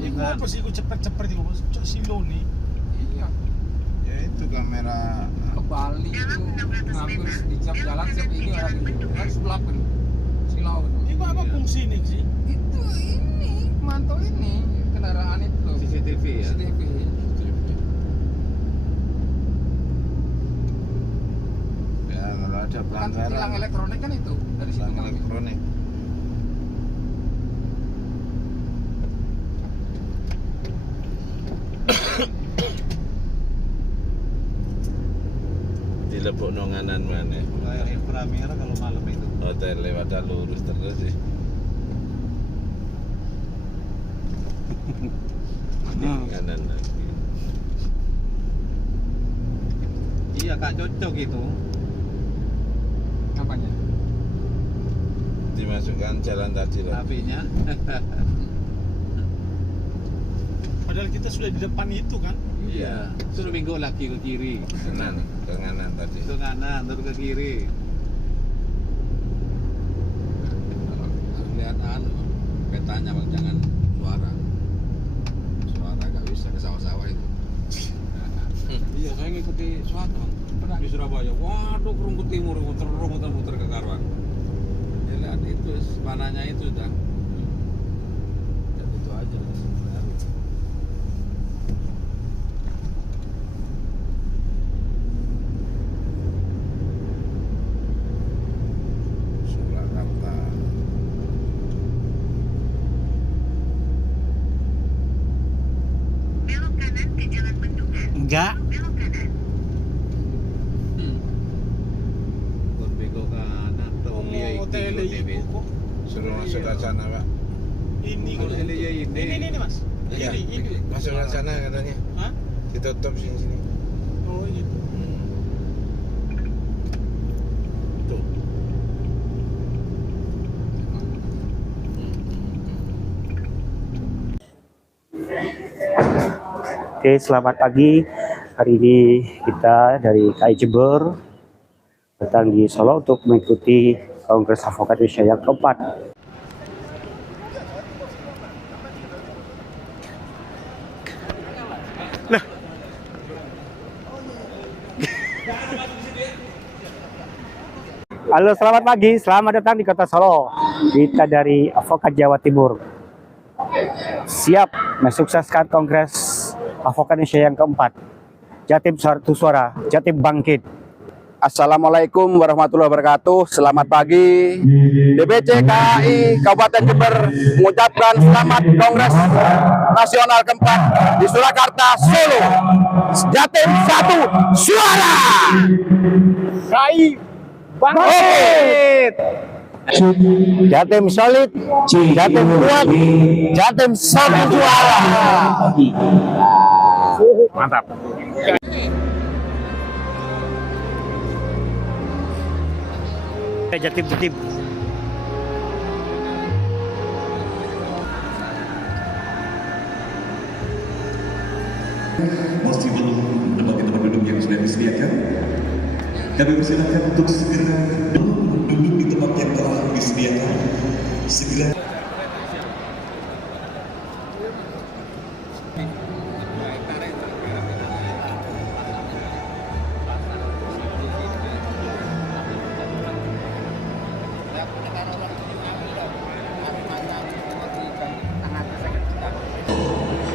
Ini apa sih gue cepet-cepet itu bos? Cok silo nih. Iya. Ya itu kamera Ke Bali itu ngambil di jalan siap ini orang itu kan sebelah pun silau itu. Ini apa fungsi ini sih? Itu ini mantau ini kendaraan itu loh. CCTV ya? CCTV. ya kalau ada Kan pelanggaran tilang elektronik kan itu dari situ tilang kan. elektronik. Dilebok nonganan mana? Kayak inframerah kalau malam itu. Hotel lewat lurus terus sih. Kanan lagi. Iya kak, cocok itu. Apanya? Dimasukkan jalan tadi lah. Apinya. Padahal kita sudah di depan itu kan? Iya. Suruh minggu lagi ke kiri. Kanan, ke kanan tadi. Ke kanan, terus ke kiri. Lihat petanya bang, jangan suara gak bisa ke sawah-sawah itu. Iya, saya ngikuti suatu bang di Surabaya. Waduh, Rungkut Timur, muter ke Karawang. Ya lihat itu panahnya itu dah. Dan itu aja. Surakarta. Belok kanan ke Jalan Bendungan. Enggak. Belok kanan. Kon bego kanan. Tuh dia Hotel itu kok. Suruh masuk ke sana, Pak. Ini Kalau kalau ini ya ini. ini mas. Iya, Ini. masuk ke sana katanya. Hah? Ditutup sini. Oh ini. Tuh. Oke, selamat pagi. Hari ini kita dari KAI Jember datang di Solo untuk mengikuti Kongres Advokat Indonesia yang keempat. Halo, selamat pagi. Selamat datang di Kota Solo. Kita dari Advokat Jawa Timur. Siap mensukseskan Kongres Advokat Indonesia yang keempat. Jatim satu suara, Jatim bangkit. Assalamualaikum warahmatullahi wabarakatuh. Selamat pagi. DPC KAI Kabupaten Jember mengucapkan selamat Kongres Nasional keempat di Surakarta, Solo. Jatim satu suara. KAI bangkit. Jatim solid, Jatim kuat, Jatim satu suara. Mantap. Jatim. Masih belum menempati tempat duduk yang sudah disediakan. Kami persilakan untuk segera duduk di tempat yang telah disediakan. Segera.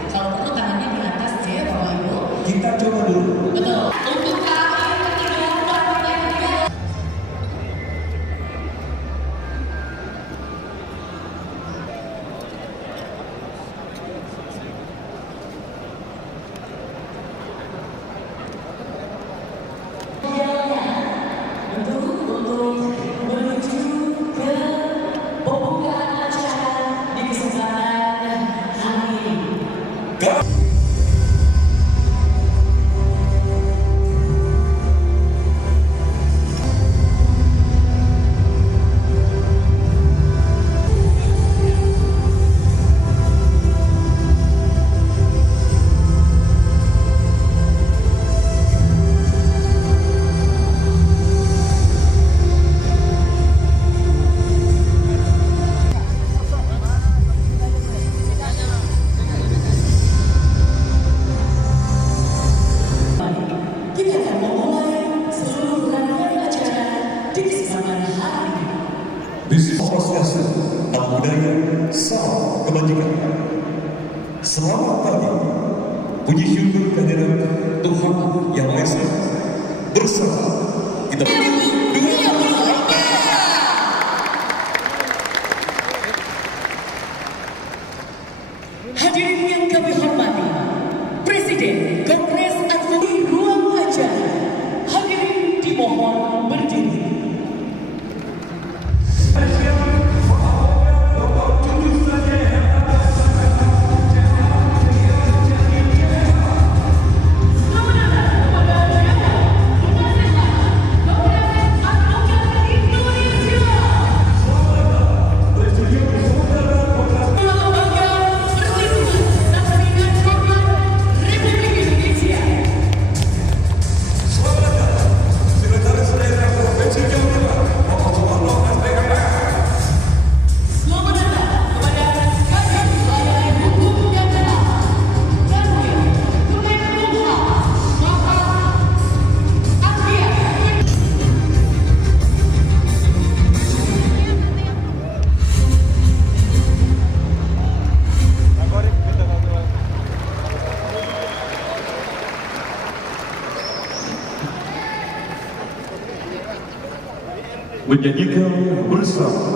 Kalau perlu tangannya di atas ya, Bapak Ibu. Kita coba dulu. Betul. Untuk KAI ketiga dan yang ketiga. Untuk menuju ke pembukaan acara di kesempatan hari ini. kebajikan. Selamat pagi. Puji syukur kehadirat Tuhan Yang Maha Esa. Bersama kita Hadirin yang kami hormati, Presiden Kongres Advokasi Ruang Acara. Hadirin dimohon berdiri. menyanyikan bersama.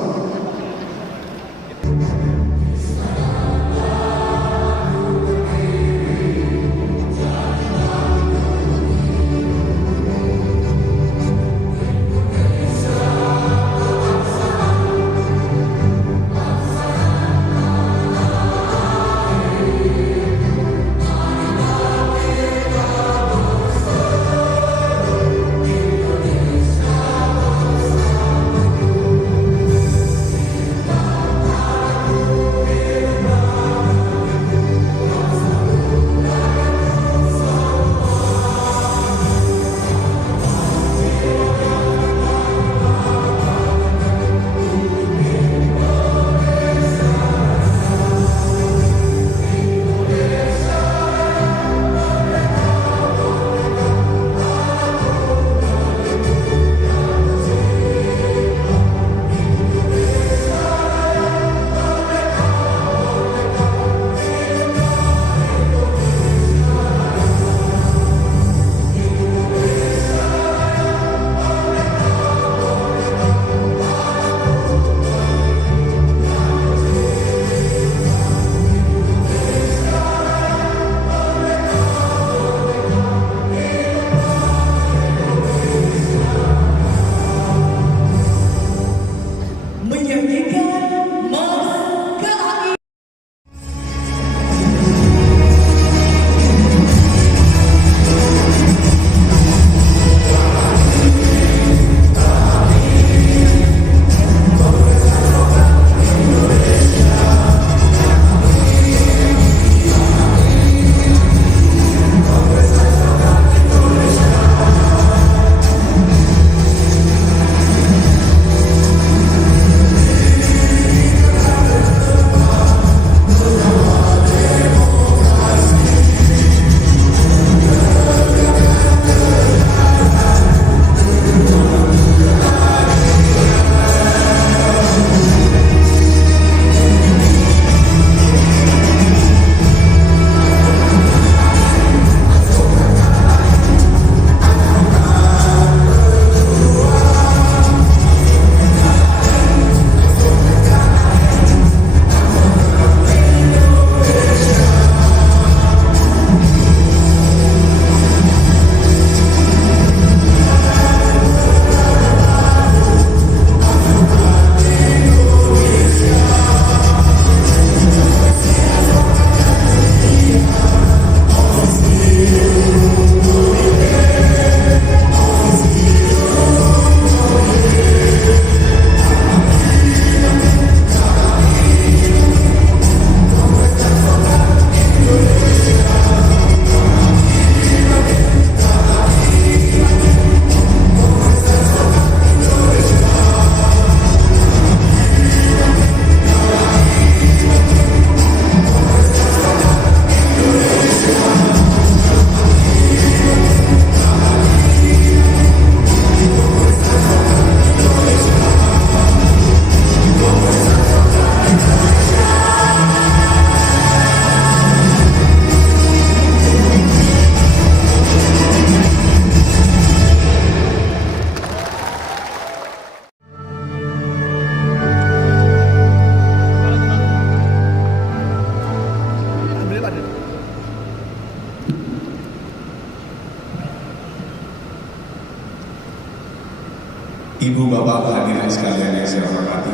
Ibu bapak hadirin sekalian yang saya hormati,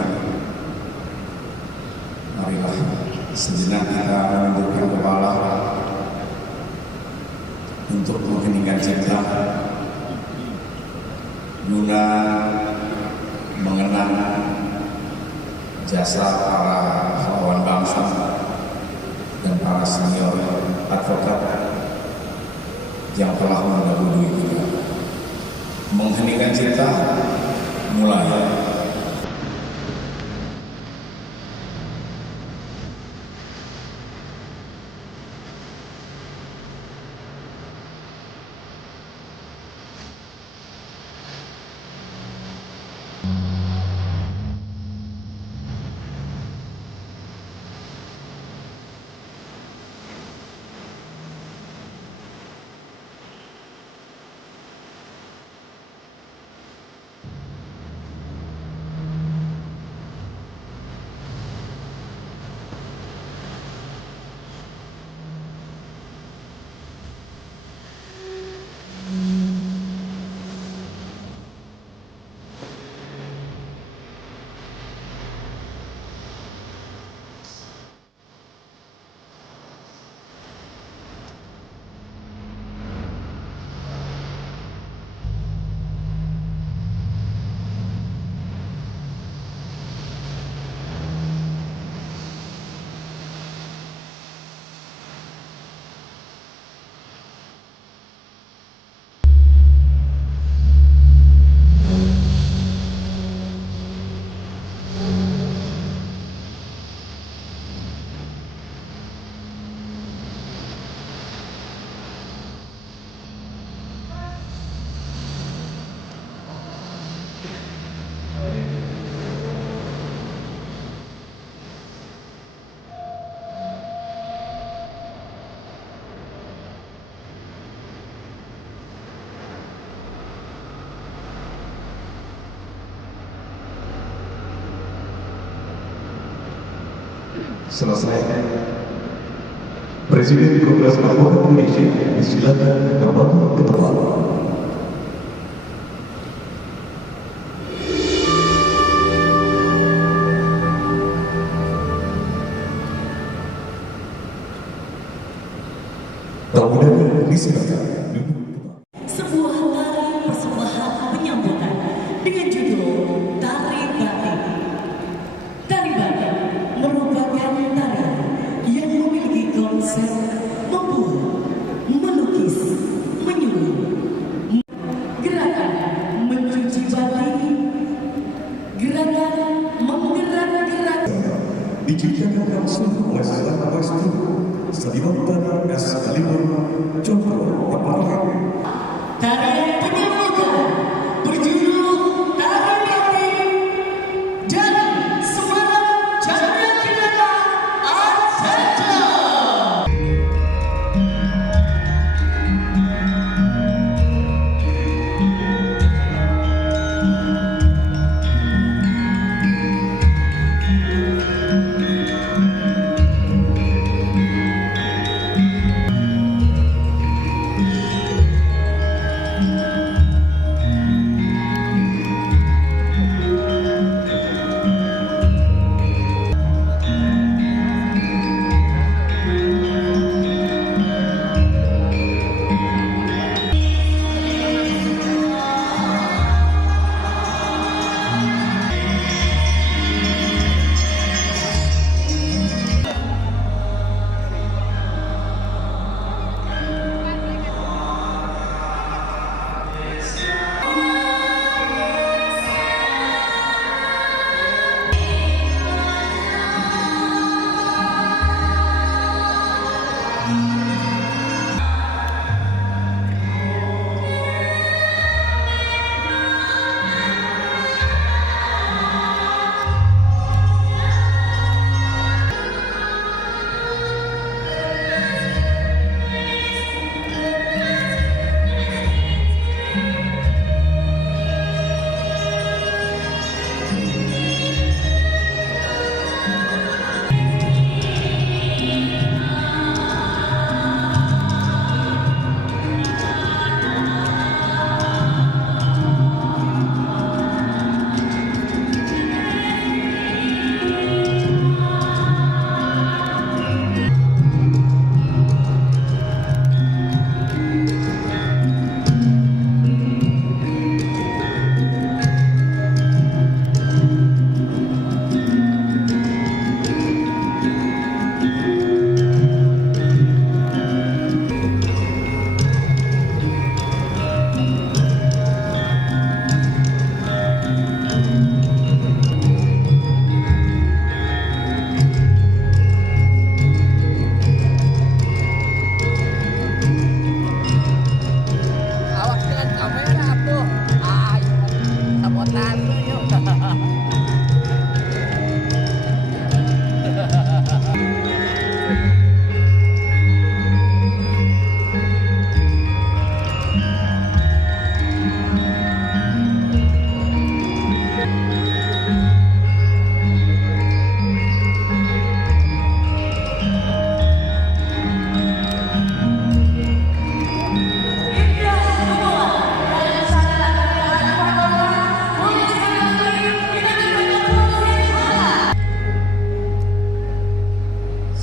marilah sejenak kita menundukkan kepala untuk mengheningkan cipta guna mengenang jasa para pahlawan bangsa dan para senior advokat yang telah mendahului kita. Mengheningkan cipta mulai. Selesai, Presiden Kongres Advokat Indonesia disilakan kembali ke tempat. Tamu undangan disilakan duduk. Sebuah tari persembahan penyambutan dengan judul Tari Batik. Tari Batik merupakan tari yang memiliki konsep membuat, melukis, menyulut, gerakan mencuci batik, gerakan menggerak-gerak. Diceritakan langsung oleh Salam Westbrook, Sediman Tani S. Kalimantan, Contoh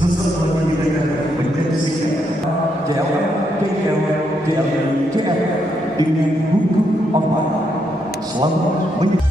sesaat lagi mereka menyaksikan JLJF dengan hukum online. Selamat menyaksikan.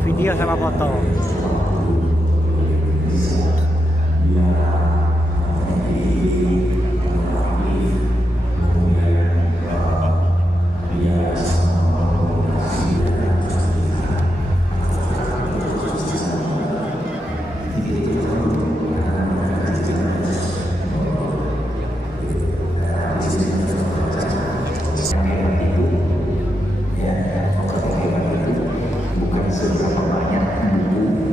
Video sama foto. Bukan seberapa banyak buku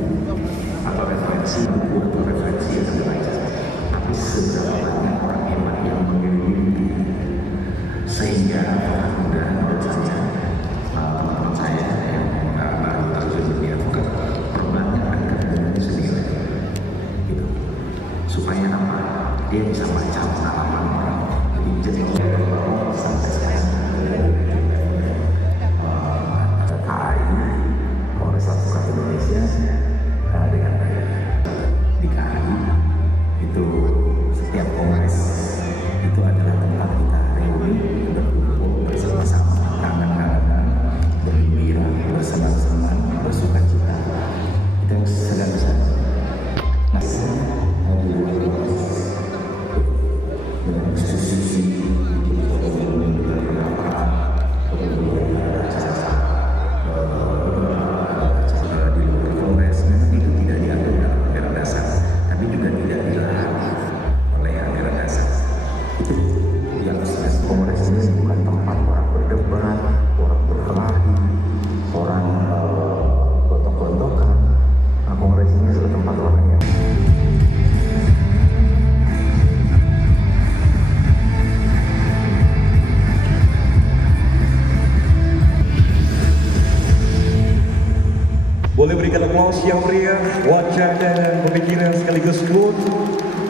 berikan aplaus yang meriah, wajah dan pemikiran sekaligus quote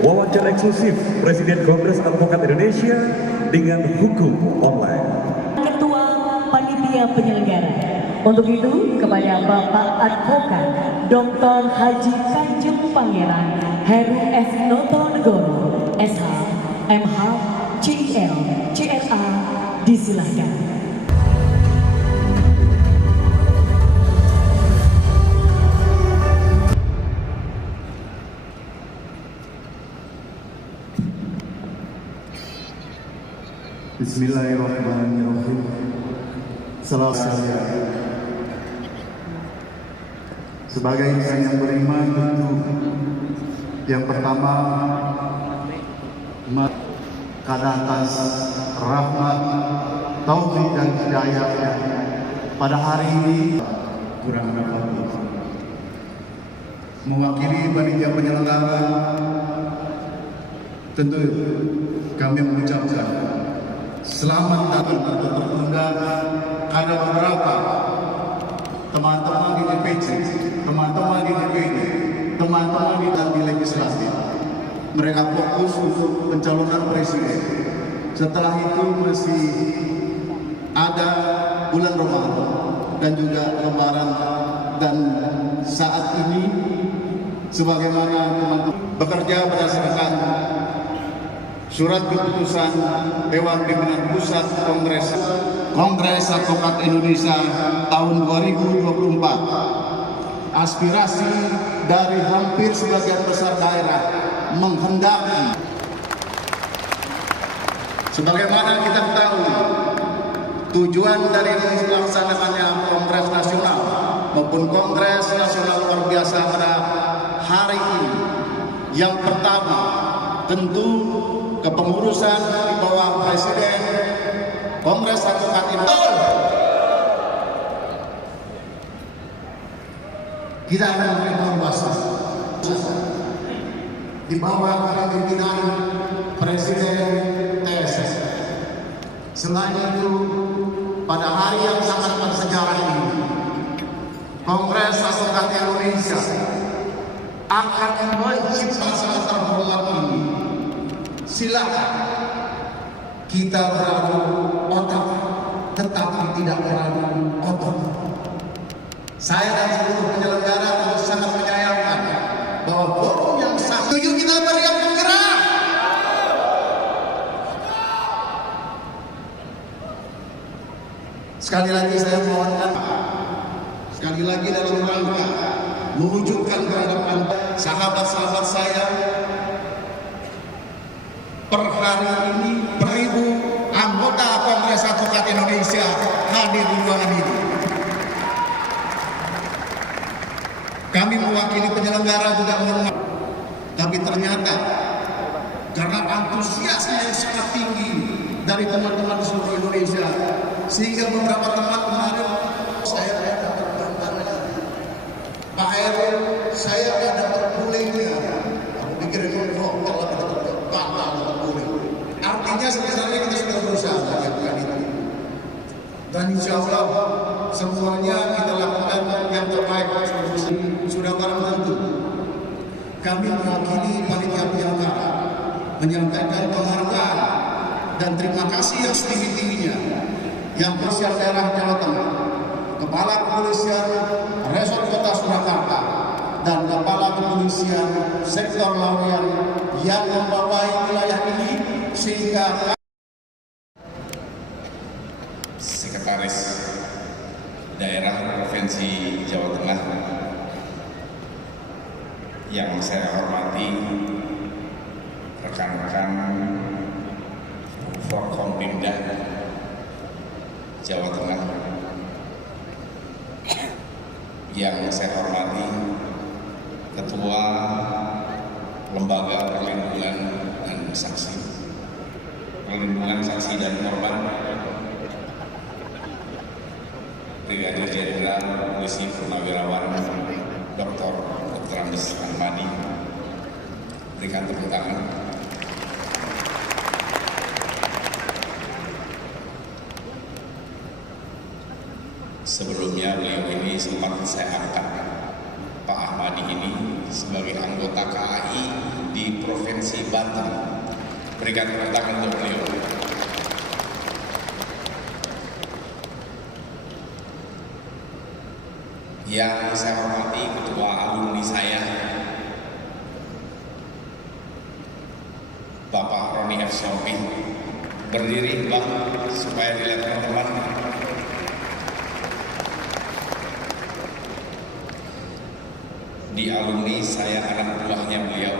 wawancara eksklusif Presiden Kongres Advokat Indonesia dengan hukum online. Ketua Panitia Penyelenggara. Untuk itu, kepada Bapak Advokat Dr. Haji Kanjeng Pangeran Heru F. Notonegoro, SH, MH, CIL, CRA, disilahkan. Bismillahirrahmanirrahim. Salam sejahtera. Sebagai insan yang beriman, tentu yang pertama karena atas rahmat, taufik dan hidayahnya pada hari ini kurang dapat mewakili panitia penyelenggara, tentu kami mengucapkan selamat datang atau tertunda karena beberapa teman-teman di DPC, teman-teman di DPD, teman-teman di legislatif, mereka fokus untuk pencalonan presiden. Setelah itu masih ada bulan Ramadan dan juga Lebaran, dan saat ini sebagaimana teman-teman bekerja berdasarkan surat keputusan Dewan Pimpinan Pusat Kongres Advokat Indonesia tahun 2024. Aspirasi dari hampir sebagian besar daerah menghendaki, sebagaimana kita tahu, tujuan dari dilaksanakannya Kongres Nasional maupun Kongres Nasional luar biasa pada hari ini. Yang pertama, tentu kepengurusan di bawah Presiden Kongres Advokat Indonesia. Kita akan mengevaluasi di bawah kepemimpinan Presiden TSS. Selain itu, pada hari yang sangat bersejarah ini, Kongres Advokat Indonesia akan menciptakan sangat terhormat ini. Silakan kita beradu otak, tetapi tidak beradu otot. Saya dan seluruh penyelenggara tentu sangat menyayangkan bahwa forum yang sah. Tujuh kita beriak bergerak. Sekali lagi saya mohonkan, sekali lagi dalam rangka mewujudkan kehadapan sahabat-sahabat saya. Per hari ini beribu anggota Kongres Advokat Indonesia hadir di ruangan ini. Kami mewakili penyelenggara juga mengenal, tapi ternyata karena antusiasnya yang sangat tinggi dari teman-teman di seluruh Indonesia, sehingga beberapa teman kemarin saya dapat tantangan, Pak Heru, saya dapat bullyingnya. Aku pikir itu kok kalau kita bakal bullying. Artinya sebenarnya kita sudah berusaha melakukan itu. Dan insya Allah semuanya kita lakukan yang terbaik. Sudah barang tentu kami mewakili panitia penyelenggara menyampaikan penghargaan dan terima kasih yang setinggi-tingginya yang Polisian Daerah Jawa Tengah, Kepala Kepolisian Resort Kota Surakarta, dan Kepala Kepolisian Sektor Laweyan yang membawahi wilayah ini sehingga Sekretaris Daerah Provinsi Jawa Tengah yang saya hormati, rekan-rekan Forkompimda Jawa Tengah yang saya hormati, Ketua Lembaga Perlindungan Saksi dan Korban Brigadir Jenderal Polisi Purnawirawan Dr. Andes Ahmadi, berikan tepuk tangan. Sebelumnya beliau ini sempat saya angkat Pak Ahmadi ini sebagai anggota KAI di Provinsi Banten. Berikan tepuk tangan untuk beliau. Yang saya hormati ketua alumni saya, Bapak Roni F. Sopi. Berdiri Bang, supaya dilihat teman-teman. Di alumni saya anak buahnya beliau.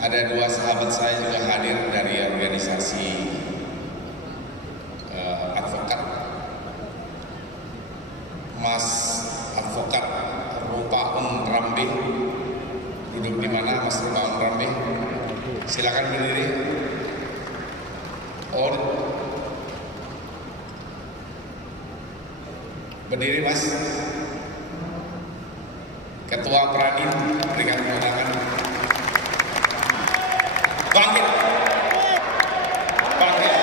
Ada dua sahabat saya juga hadir dari organisasi advokat. Mas Advokat Rupaun Rambe. Duduk di mana Mas Rupaun Rambe? Silakan berdiri. Oh, berdiri Mas. Ketua Pradin, berikan tepuk tangan. Bangkit. Bangkit.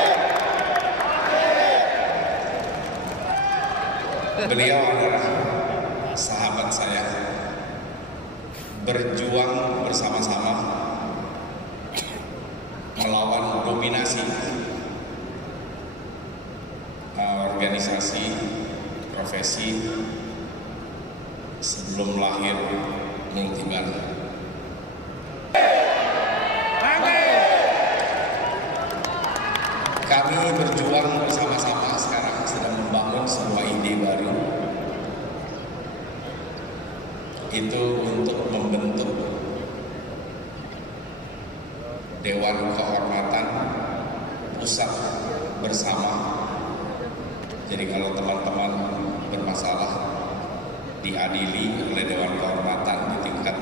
Beliau adalah sahabat saya. Berjuang bersama-sama melawan dominasi organisasi profesi sebelum lahir Multiban. Kami berjuang bersama-sama sekarang sedang membangun sebuah ide baru. Itu untuk membentuk Dewan Kehormatan Pusat bersama. Jadi kalau teman-teman bermasalah diadili oleh Dewan Kehormatan di tingkat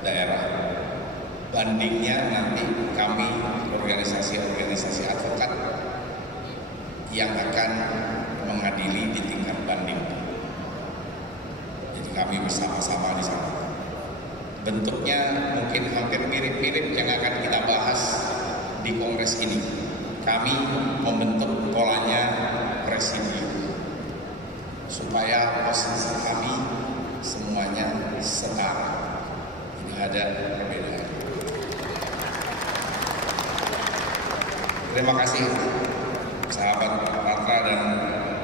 daerah, bandingnya nanti kami organisasi-organisasi advokat yang akan mengadili di tingkat banding. Jadi kami bersama-sama di sana. Bentuknya mungkin hampir mirip-mirip yang akan kita bahas di kongres ini. Kami membentuk polanya presidium supaya posisi kami semuanya setara, tidak ada perbedaan. Terima kasih sahabat Ratra dan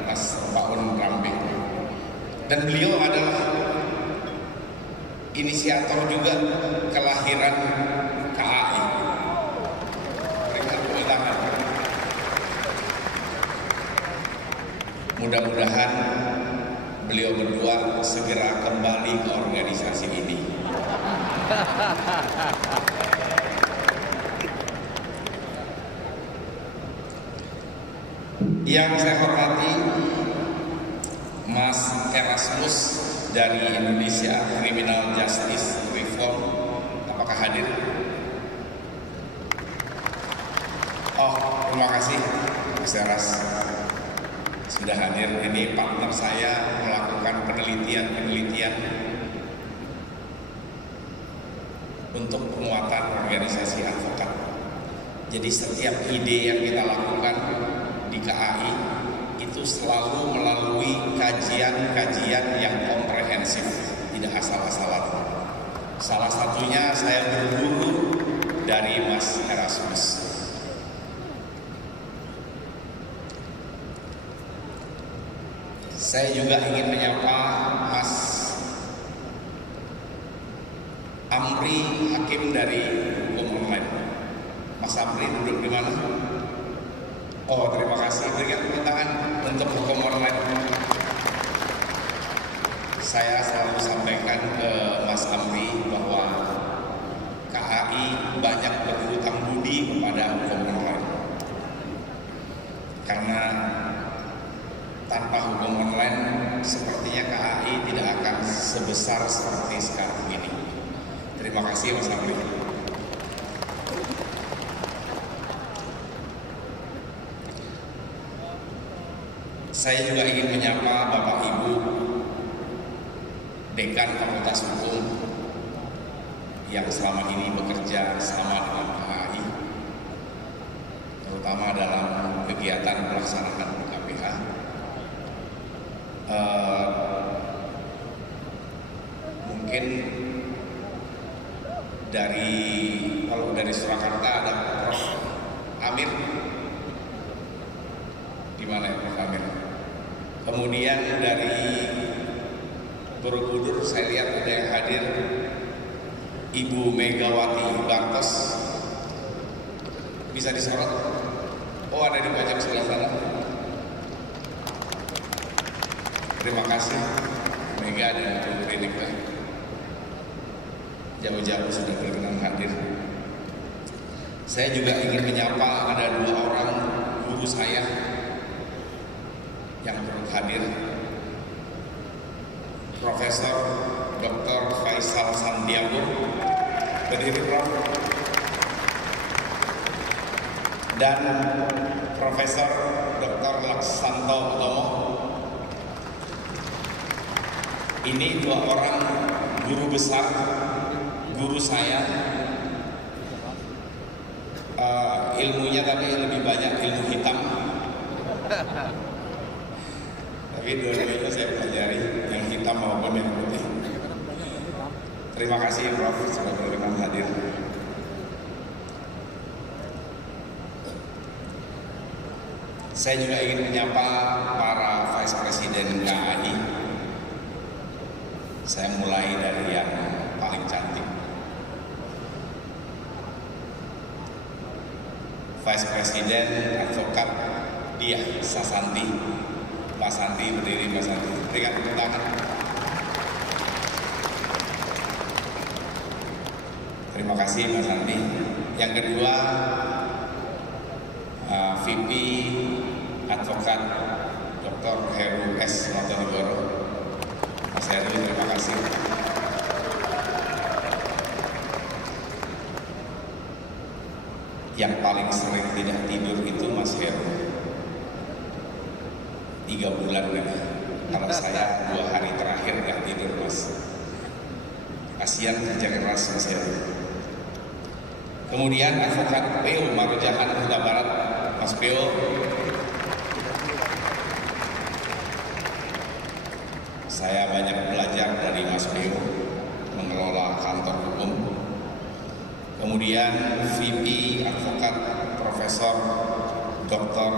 Mas Paun Rambe. Dan beliau adalah inisiator juga kelahiran KAI. Berikan tepuk tangan. Mudah-mudahan beliau berdua segera kembali ke organisasi ini. Yang saya hormati Mas Erasmus dari Indonesia Criminal Justice Reform, apakah hadir? Oh, terima kasih Mas Eras sudah hadir. Ini partner saya melakukan penelitian untuk penguatan organisasi advokat. Jadi setiap ide yang kita lakukan di KAI itu selalu melalui kajian-kajian yang komprehensif, tidak asal-asalan. Salah satunya saya berguru dari Mas Erasmus. Saya juga ingin menyapa Mas Amri, hakim dari hukum online. Mas Amri duduk di mana? Oh, terima kasih. Berikan tepuk tangan untuk hukum online. Saya selalu sampaikan ke Mas Amri bahwa KAI banyak berhutang budi kepada hukum online. Karena tanpa hukum online sepertinya KAI tidak akan sebesar seperti sekarang ini. Terima kasih Mas Amri. Saya juga ingin menyapa Bapak Ibu Dekan Fakultas Hukum yang selama ini bekerja sama dengan KAI, terutama dalam kegiatan pelaksanaan KPH. kalau dari Surakarta ada Prof. Amir. Di mana ya Prof. Amir? Kemudian dari Borobudur saya lihat ada yang hadir Ibu Megawati Bartos. Bisa disorot? Oh, ada di pojok sebelah sana. Terima kasih Mega dan Bu Renika. Jauh-jauh sudah berkenan hadir. Saya juga ingin menyapa ada 2 orang guru saya yang turut hadir. Profesor Dr. Faisal Santiago, berdiri Prof. Dan Profesor Dr. Laksanto Utomo. Ini 2 orang guru besar, guru saya. Ilmunya tapi lebih banyak ilmu hitam. Tapi dua-duanya saya pelajari, yang hitam maupun yang putih. Terima kasih Prof. sudah berkenan hadir. Saya juga ingin menyapa para Vice Presiden KAI. Saya mulai dari yang paling cantik. Vice Presiden Advokat Diah Sasanti. Mbak Santi, berdiri Mbak Santi. Berikan tepuk tangan. Terima kasih Mbak Santi. Yang kedua, VP Advokat Dr. Heru S. Notonegoro. Mas Heru, terima kasih. Yang paling sering tidak tidur itu Mas Heru. 3 bulan ya. Kalau saya 2 hari terakhir nggak tidur Mas. Kasihan kerja keras Mas Heru. Kemudian Advokat Peo Marujahan Huta Barat, Mas Peo. Saya banyak belajar dari Mas Peo mengelola kantor hukum. Kemudian VP Advokat Profesor Dr.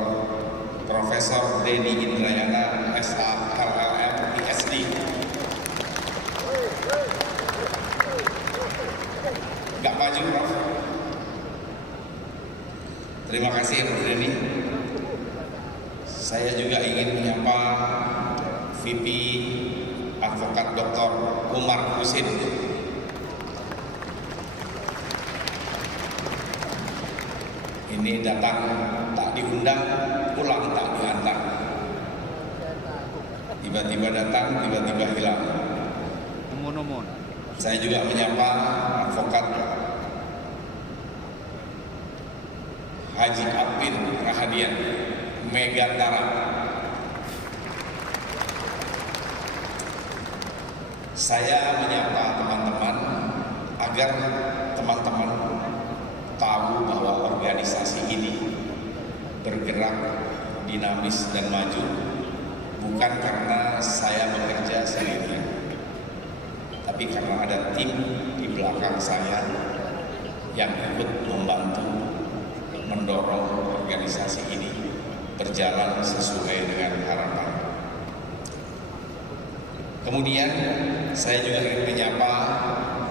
Profesor Denny Indrayana SA LLM PhD. Gak maju Prof. Terima kasih Prof Denny. Saya juga ingin menyapa VP Advokat Dr. Umar Husin. Ini datang tak diundang, pulang tak diantar. Tiba-tiba datang, tiba-tiba hilang. Nomor-nomor. Saya juga menyapa Advokat Haji Apin Rahadian Megantara. Saya menyapa teman-teman agar teman-teman tahu bahwa organisasi ini bergerak dinamis dan maju bukan karena saya bekerja sendirian, tapi karena ada tim di belakang saya yang ikut membantu mendorong organisasi ini berjalan sesuai dengan harapan. Kemudian saya juga ingin menyapa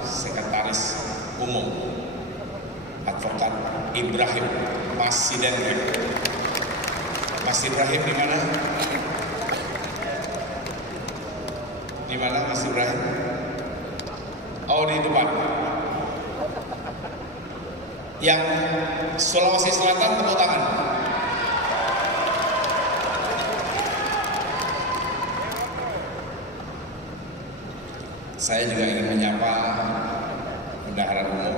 Sekretaris Umum Advokat Ibrahim Mas Ibrahim. Mas Ibrahim di mana? Di mana Mas Ibrahim? Oh, di depan. Yang Sulawesi Selatan, tepuk tangan. Saya juga ingin menyapa Bendahara Umum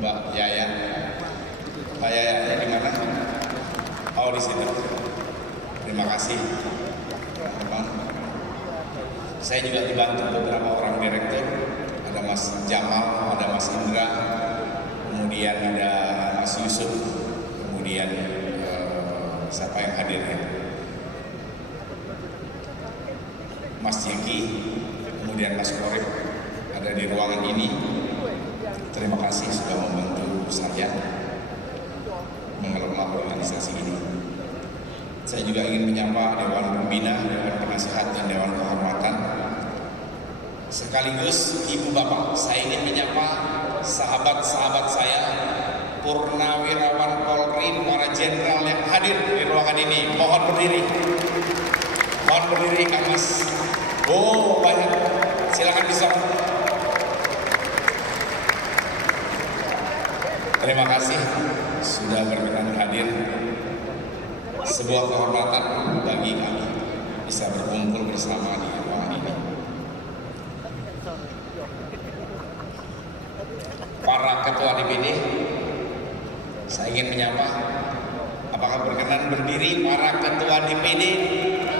Mbak Yaya. Mbak Yaya di mana? Oh, di situ. Terima kasih, teman-teman. Saya juga dibantu beberapa orang direktur. Ada Mas Jamal, ada Mas Indra, kemudian ada Mas Yusuf, kemudian siapa yang hadir ya? Mas Jeki, kemudian Mas Korip ada di ruangan ini. Terima kasih sudah membantu saya mengelola organisasi ini. Saya juga ingin menyapa Dewan Pembina, Dewan Penasihat, dan Dewan Kehormatan. Sekaligus Ibu Bapak, saya ingin menyapa sahabat-sahabat saya, purnawirawan Polri, para jenderal yang hadir di ruangan ini. Mohon berdiri. Mohon berdiri, Kang Mas. Oh, banyak. Silakan bisa. Terima kasih sudah berkenan hadir. Sebuah kehormatan bagi kami bisa berkumpul bersama di ruangan ini. Para ketua DPD, saya ingin menyapa. Apakah berkenan berdiri para ketua DPD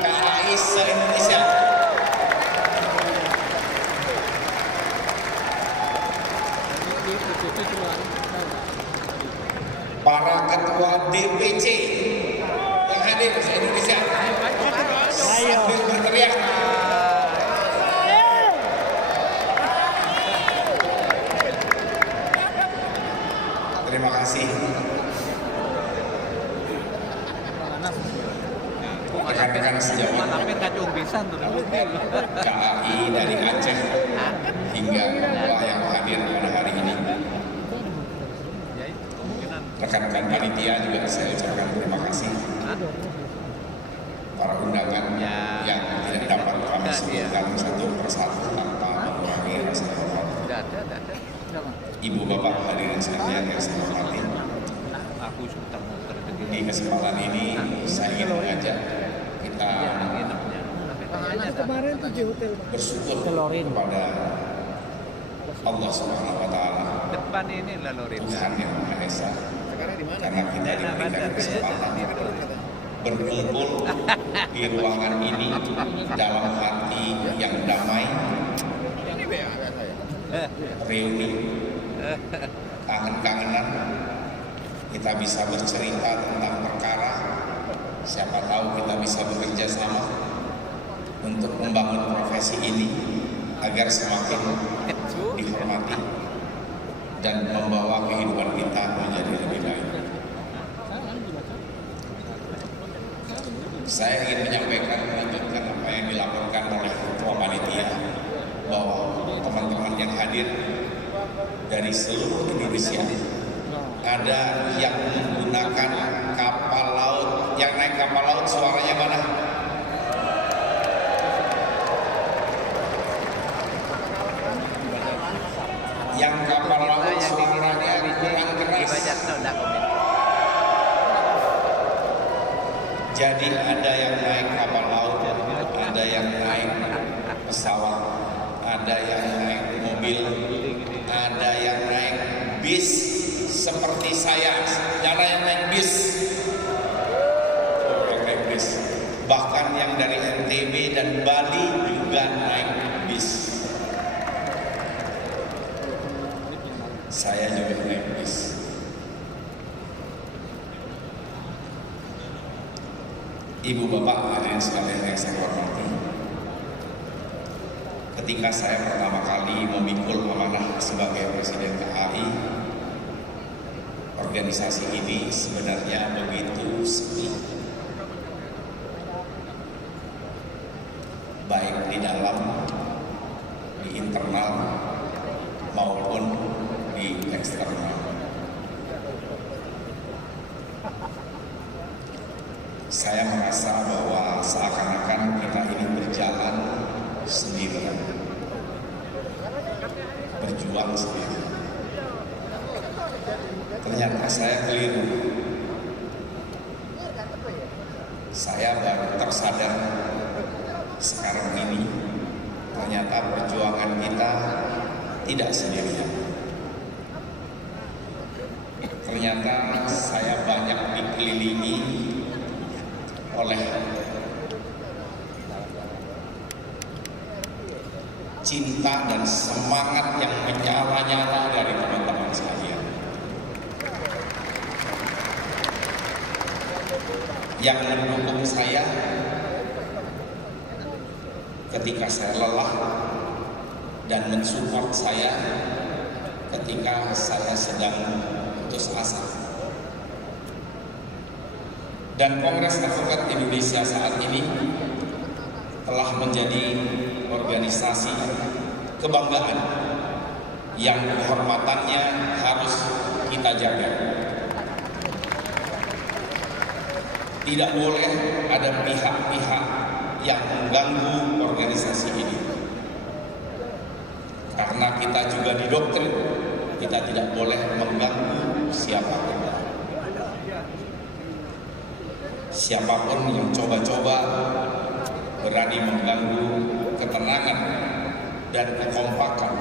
KAI se-Indonesia? Para ketua DPC yang hadir se-Indonesia sambil berteriak. Terima kasih. Rekan-rekan sejawat KAI dari Aceh hingga Papua yang hadir pada hari ini. Rekan-rekan panitia juga saya ucapkan terima kasih. Para undangan yang tidak dapat kami sebutkan satu persatu tanpa mengurangi rasa hormat. Ibu bapak hadirin sekalian yang saya hormati, di kesempatan ini saya ingin mengajak kita bersyukur kepada Allah Subhanahu wa Ta'ala, Tuhan yang Maha Esa, karena kita diberikan kesempatan berkumpul di ruangan ini dalam hati yang damai, reuni, kangen-kangenan, kita bisa bercerita tentang perkara, siapa tahu kita bisa bekerja sama untuk membangun profesi ini agar semakin dihormati dan membawa kehidupan kita menjadi lebih baik. Saya ingin menyampaikan, melanjutkan apa yang dilaporkan oleh Ketua Panitia, bahwa teman-teman yang hadir dari seluruh Indonesia, ada yang menggunakan kapal laut. Yang naik kapal laut suaranya mana? Yang kapal laut suaranya kurang keras. Jadi ada yang naik kapal laut, ada yang naik pesawat, ada yang naik mobil, ada yang naik bis seperti saya. Ada yang naik bis, bahkan yang dari NTB dan Bali juga naik bis. Saya juga naik bis. Ibu bapak hadirin sekalian yang saya hormati, ketika saya pertama kali memikul amanah sebagai Presiden KAI, organisasi ini sebenarnya begitu sepi, baik di dalam, di internal maupun di eksternal. Saya merasa bahwa seakan-akan kita ini berjalan sendirian, berjuang sendirian. Ternyata saya keliru. Saya baru tersadar sekarang ini, ternyata perjuangan kita tidak sendirian. Ternyata saya banyak dikelilingi oleh cinta dan semangat yang menyala-nyala dari teman-teman sekalian, yang mendukung saya ketika saya lelah dan mensupport saya ketika saya sedang putus asa. Dan Kongres Advokat Indonesia saat ini telah menjadi organisasi kebanggaan yang kehormatannya harus kita jaga. Tidak boleh ada pihak-pihak yang mengganggu organisasi ini. Karena kita juga didoktrin, kita tidak boleh mengganggu siapapun. Siapapun yang coba-coba berani mengganggu ketenangan dan kekompakan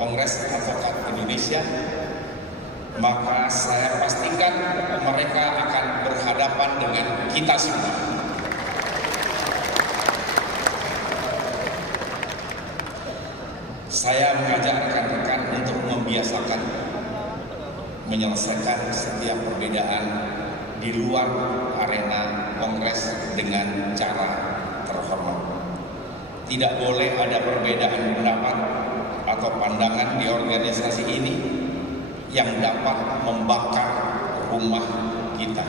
Kongres Advokat Indonesia, maka saya pastikan mereka akan berhadapan dengan kita semua. Saya mengajak rekan-rekan untuk membiasakan menyelesaikan setiap perbedaan di luar arena Kongres dengan cara terhormat. Tidak boleh ada perbedaan pendapat atau pandangan di organisasi ini yang dapat membakar rumah kita.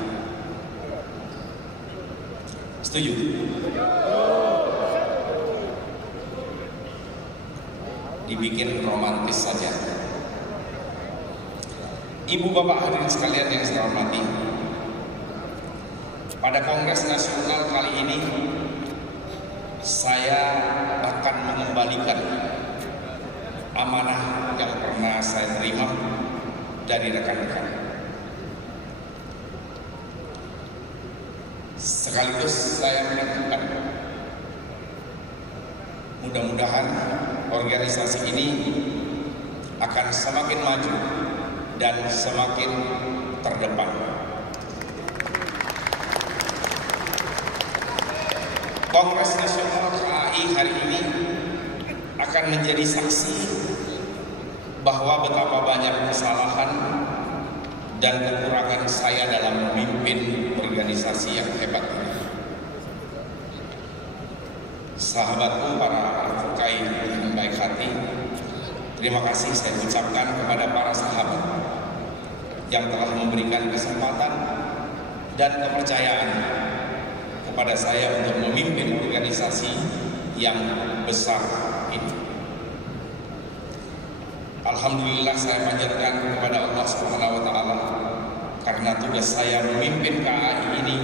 Setuju? Dibikin romantis saja. Ibu bapak hadirin sekalian yang saya hormati, pada Kongres Nasional kali ini saya akan mengembalikan amanah yang pernah saya terima dari rekan-rekan. Sekaligus saya menentukan, mudah-mudahan organisasi ini akan semakin maju dan semakin terdepan. Kongres Nasional KAI hari ini akan menjadi saksi bahwa betapa banyak kesalahan dan kekurangan saya dalam memimpin organisasi yang hebat ini. Sahabatku para advokai yang baik hati, terima kasih saya ucapkan kepada para sahabat yang telah memberikan kesempatan dan kepercayaan kepada saya untuk memimpin organisasi yang besar ini. Alhamdulillah saya panjatkan kepada Allah Subhanahu wa taala karena tugas saya memimpin KAI ini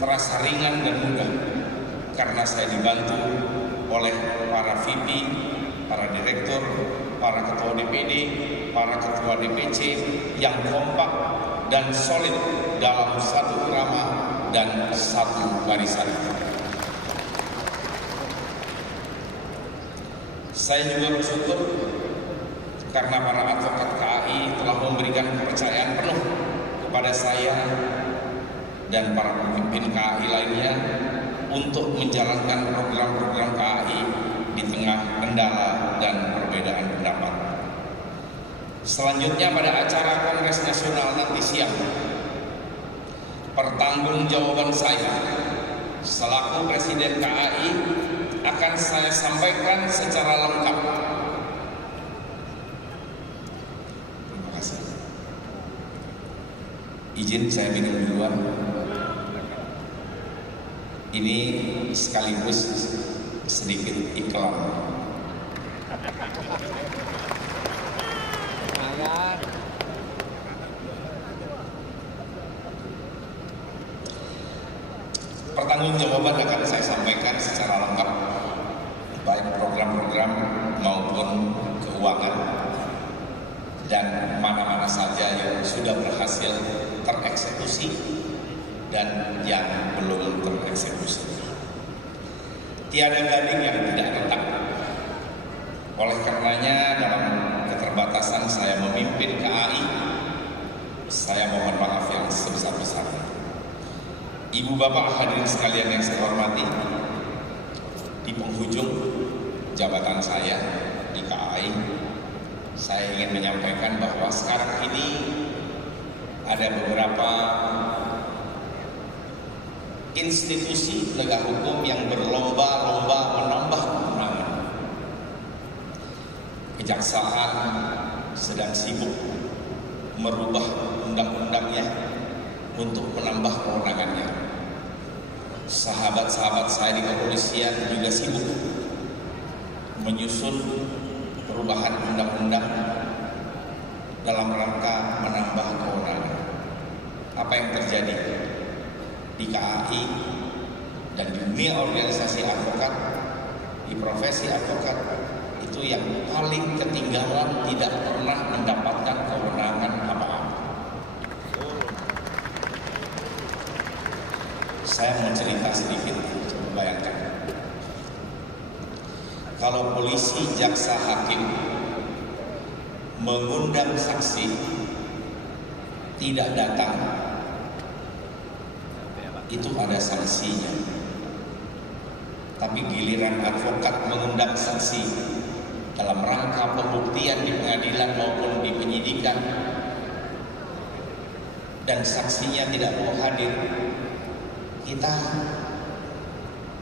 terasa ringan dan mudah karena saya dibantu oleh para VP, para direktur, para ketua DPD, para ketua DPC yang kompak dan solid dalam satu irama dan satu barisan. Saya juga bersyukur karena para advokat KAI telah memberikan kepercayaan penuh kepada saya dan para pemimpin KAI lainnya untuk menjalankan program-program KAI di tengah kendala dan perbedaan pendapat. Selanjutnya pada acara Kongres Nasional nanti siang, pertanggungjawaban saya selaku Presiden KAI akan saya sampaikan secara lengkap. Terima kasih. Izin saya minum duluan. Ini sekaligus sedikit iklan. Pertanggungjawaban akan saya sampaikan secara lengkap, baik program-program maupun keuangan, dan mana-mana saja yang sudah berhasil tereksekusi dan yang belum tereksekusi. Tiada gading yang tidak retak. Oleh karenanya dalam keterbatasan saya memimpin KAI, saya mohon maaf yang sebesar-besarnya. Ibu bapak hadirin sekalian yang saya hormati, di penghujung jabatan saya di KAI, saya ingin menyampaikan bahwa sekarang ini ada beberapa institusi penegak hukum yang berlomba-lomba menambah kewenangan. Kejaksaan sedang sibuk merubah undang-undangnya untuk menambah kewenangannya. Sahabat-sahabat saya di kepolisian juga sibuk menyusun perubahan undang-undang dalam rangka menambah kewenangan. Apa yang terjadi di KAI dan di dunia organisasi advokat, di profesi advokat, itu yang paling ketinggalan, tidak pernah mendapatkan kewenangan apa-apa. Saya mau cerita sedikit, coba bayangkan. Kalau polisi, jaksa, hakim mengundang saksi tidak datang, itu ada sanksinya. Tapi giliran advokat mengundang saksi dalam rangka pembuktian di pengadilan maupun di penyidikan dan saksinya tidak mau hadir, kita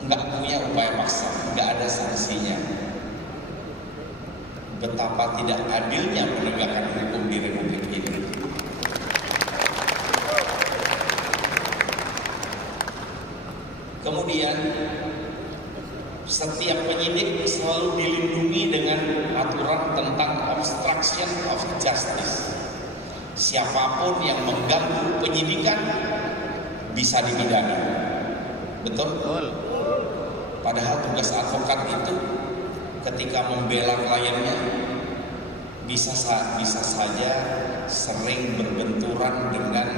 nggak punya upaya paksa, nggak ada sanksinya. Betapa tidak adilnya penegakan hukum di Republik ini. Kemudian setiap penyidik selalu dilindungi dengan aturan tentang obstruction of justice. Siapapun yang mengganggu penyidikan bisa dipidana. Betul? Padahal tugas advokat itu ketika membela kliennya bisa saja sering berbenturan dengan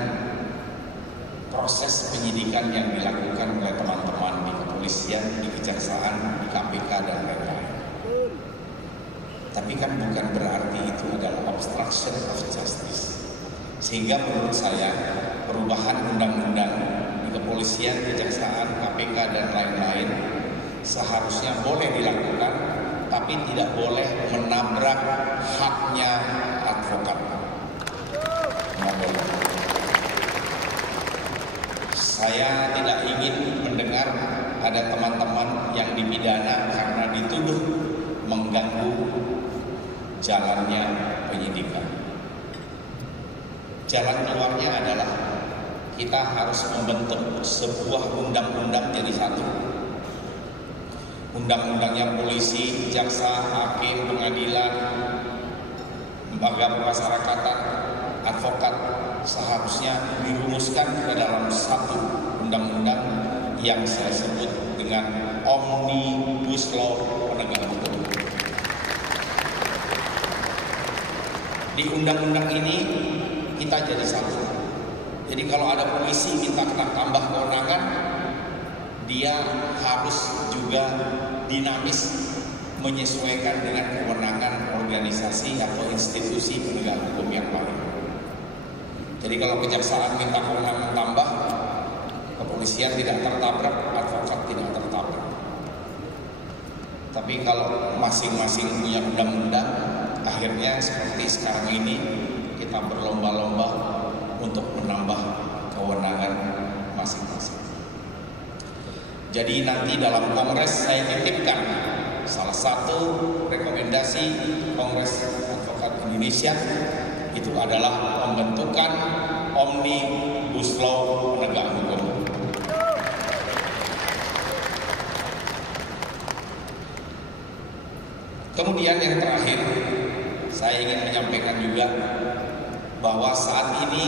proses penyidikan yang dilakukan oleh teman-teman di kepolisian, di kejaksaan, di KPK dan lain-lain. Tapi kan bukan berarti itu adalah obstruction of justice. Sehingga menurut saya perubahan undang-undang di kepolisian, kejaksaan, KPK dan lain-lain seharusnya boleh dilakukan, tapi tidak boleh menabrak haknya advokat. Saya tidak ingin mendengar ada teman-teman yang dipidana karena dituduh mengganggu jalannya penyidikan. Jalan keluarnya adalah kita harus membentuk sebuah undang-undang jadi satu. Undang-undangnya polisi, jaksa, hakim, pengadilan, lembaga pemasyarakatan, advokat seharusnya dirumuskan ke dalam satu undang-undang yang saya sebut dengan Omnibus Law penegak hukum. Di undang-undang ini kita jadi satu. Jadi kalau ada polisi minta kena tambah kewenangan, dia harus juga dinamis menyesuaikan dengan kewenangan organisasi atau institusi penegak hukum yang lain. Jadi kalau kejaksaan minta kewenangan tambah, kepolisian tidak tertabrak, advokat tidak tertabrak. Tapi kalau masing-masing punya undang-undang, akhirnya seperti sekarang ini kita berlomba-lomba untuk menambah kewenangan masing-masing. Jadi nanti dalam kongres saya titipkan salah satu rekomendasi Kongres Advokat Indonesia itu adalah pembentukan Omnibus Law penegak hukum. Kemudian yang terakhir, saya ingin menyampaikan juga bahwa saat ini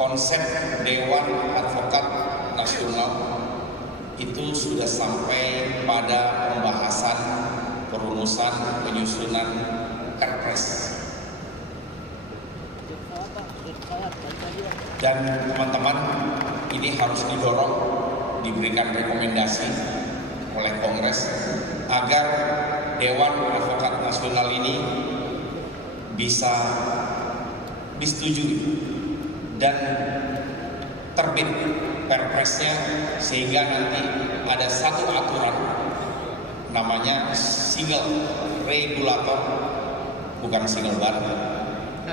konsep Dewan Advokat Nasional itu sudah sampai pada pembahasan perumusan penyusunan Perpres. Dan teman-teman, ini harus didorong, diberikan rekomendasi oleh Kongres agar Dewan Advokat Nasional ini bisa disetujui dan terbit Perpresnya, sehingga nanti ada satu aturan namanya single regulator, bukan single bar,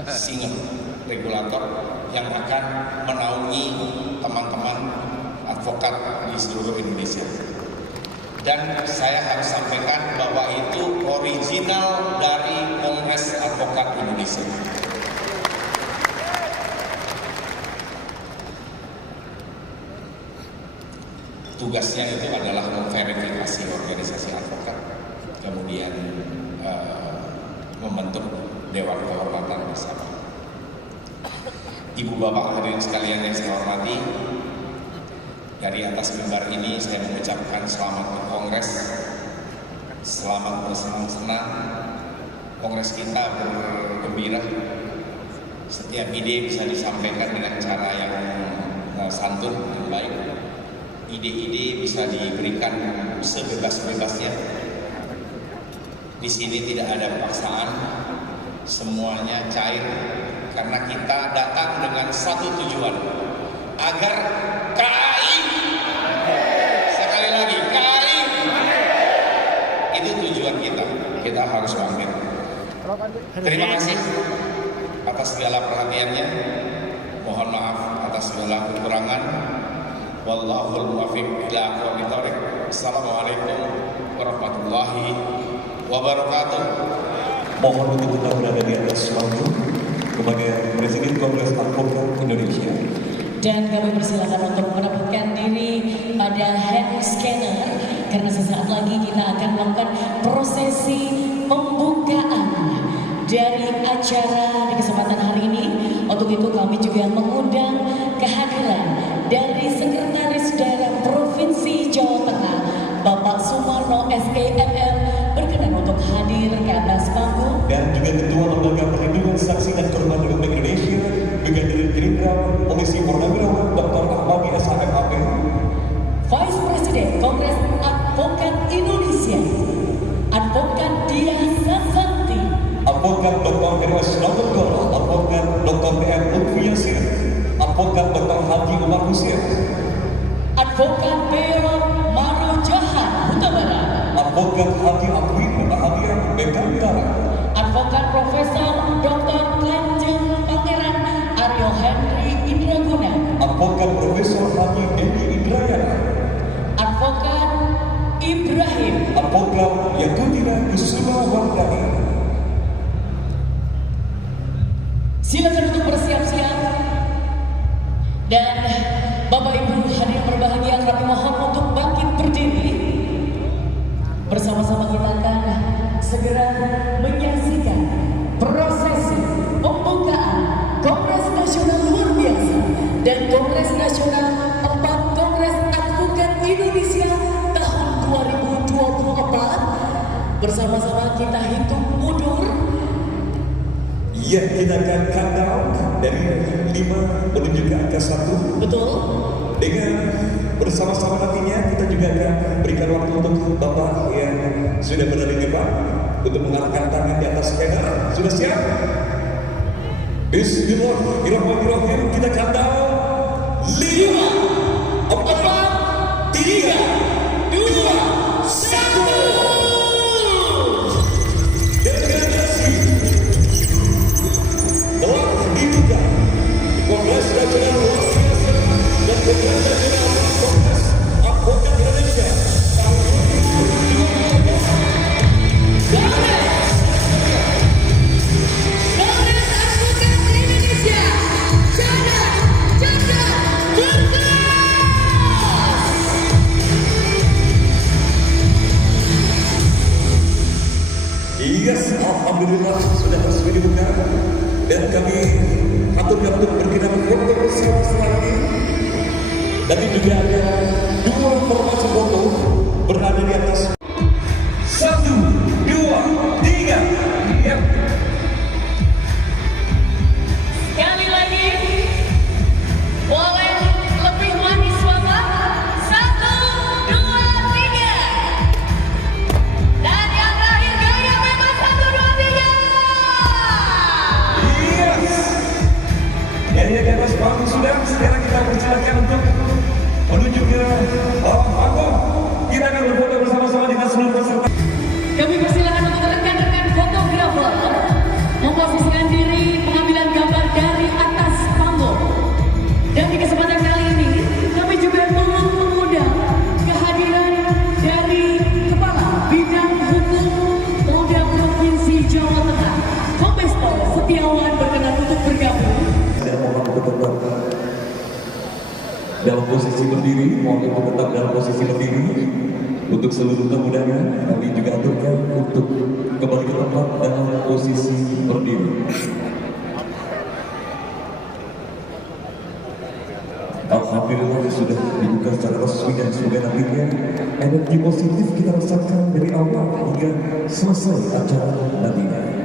single regulator yang akan menaungi teman-teman advokat di seluruh Indonesia. Dan saya harus sampaikan bahwa itu original dari Kongres Advokat Indonesia. Tugasnya itu adalah memverifikasi organisasi advokat, kemudian membentuk Dewan Kehormatan bersama. Ibu bapak hadirin sekalian yang saya hormati, dari atas mimbar ini saya mengucapkan selamat berkongres, selamat bersenang-senang. Kongres kita bergembira. Setiap ide bisa disampaikan dengan cara yang santun dan baik. Ide-ide bisa diberikan sebebas-bebasnya. Di sini tidak ada paksaan, semuanya cair karena kita datang dengan satu tujuan, agar KAI, sekali lagi KAI, itu tujuan kita. Kita harus bangkit. Terima kasih atas segala perhatiannya. Mohon maaf atas segala kekurangan. Wallahul muwaffiq ila aqwamit thoriq. Assalamualaikum warahmatullahi wabarakatuh. Mohon untuk tetap berada di atas panggung kepada Presiden Kongres Advokat Indonesia. Dan kami persilakan untuk menempatkan diri pada hand scanner karena sesaat lagi kita akan melakukan prosesi pembukaan dari acara di kesempatan hari ini. Untuk itu kami juga mengundang kehadiran dari Sekretaris Daerah Provinsi Jawa Tengah, Bapak Sumarno SKMM, berkenan untuk hadir ke atas panggung. Dan juga Ketua Lembaga Perlindungan Saksi dan Korban Republik Indonesia, Brigadir Jenderal Polisi Purnawirawan Dr. Ahmadi SHMAP, Vice President Kongres Advokat Indonesia, Advokat Dia Sasanti, Advokat Dr. R.S. Nagoro, Advokat Dr. M. Lutfi Yasir, Advokat Dr. Haji Umar Hussein, Advokat Beo Maro Jahan Huta Barat, Advokat Haji Abwin Bahagia Bekantara, Advokat Profesor Dr. Kanjeng Pangeran Aryo Henry Indraguna, Advokat Profesor Haji Dedi Indrayana, Advokat Ibrahim, Advokat Yakudina Kusuma Wardani. Silakan untuk bersiap-siap. Dan Bapak Ibu hadirin berbahagia, kami mohon untuk bangkit berdiri. Bersama-sama kita akan segera menyaksikan prosesi pembukaan Kongres Nasional luar biasa dan Kongres Nasional 4 Kongres Advokat Indonesia tahun 2024. Bersama-sama kita hitung mundur. Ya, kita akan countdown dari 5 menuju ke angka 1. Betul. Dengan bersama-sama nantinya kita juga akan berikan waktu untuk Bapak yang sudah berada di depan untuk mengarahkan tangan di atas scanner. Sudah siap? Bismillahirrahmanirrahim. Kita countdown 5, 4, 3, 2, 1. Delegasi telah dibuka Kongres Nasional luar biasa dan Kongres Nasional Kongres Advokat Indonesia tahun 2024. Kongres Advokat Indonesia, cadar berkeras. Yes, alhamdulillah sudah resmi dibuka dan kami aturkan untuk berkenan foto bersama lagi. Nanti juga ada 2 formasi foto berada di atas 1, 2, 3. Yep. Sekali lagi, boleh lebih manis Bapak. 1, 2, 3. Dan yang terakhir gaya bebas 1, 2, 3. Yes. Jadi bebas panggung sudah. Sekarang kita persilakan untuk menuju ke panggung. Kita akan berfoto bersama-sama dengan seluruh peserta. Kami persilakan untuk rekan-rekan fotografer memposisikan diri pengambilan gambar dari atas panggung. Dan di kesempatan kali ini kami juga mengundang kehadiran dari dalam posisi berdiri, mohon untuk tetap dalam posisi berdiri. Untuk seluruh tamu-undangan, kami juga aturkan untuk kembali ke tempat dalam posisi berdiri. Alhamdulillah sudah dibuka secara resmi dan semoga nantinya energi positif kita rasakan dari awal hingga selesai acara nantinya.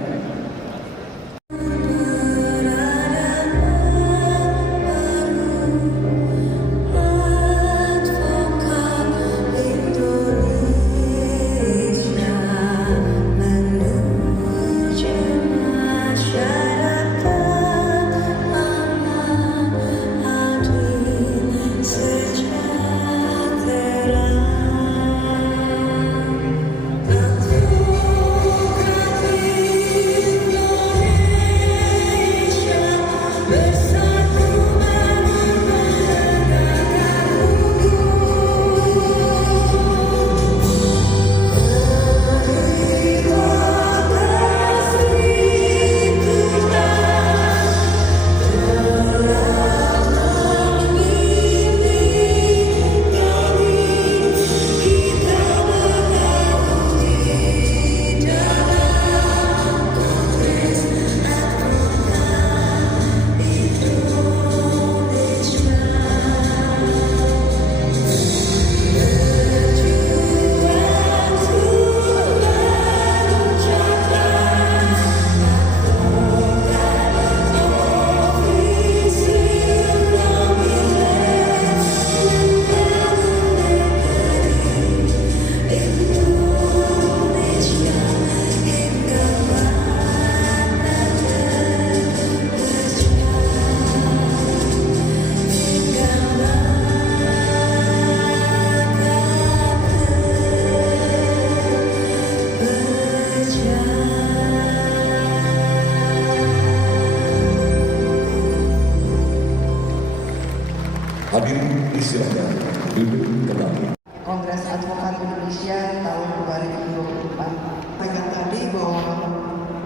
Hadirin disilakan duduk kembali. Kongres Advokat Indonesia tahun 2024. Saya tadi bahwa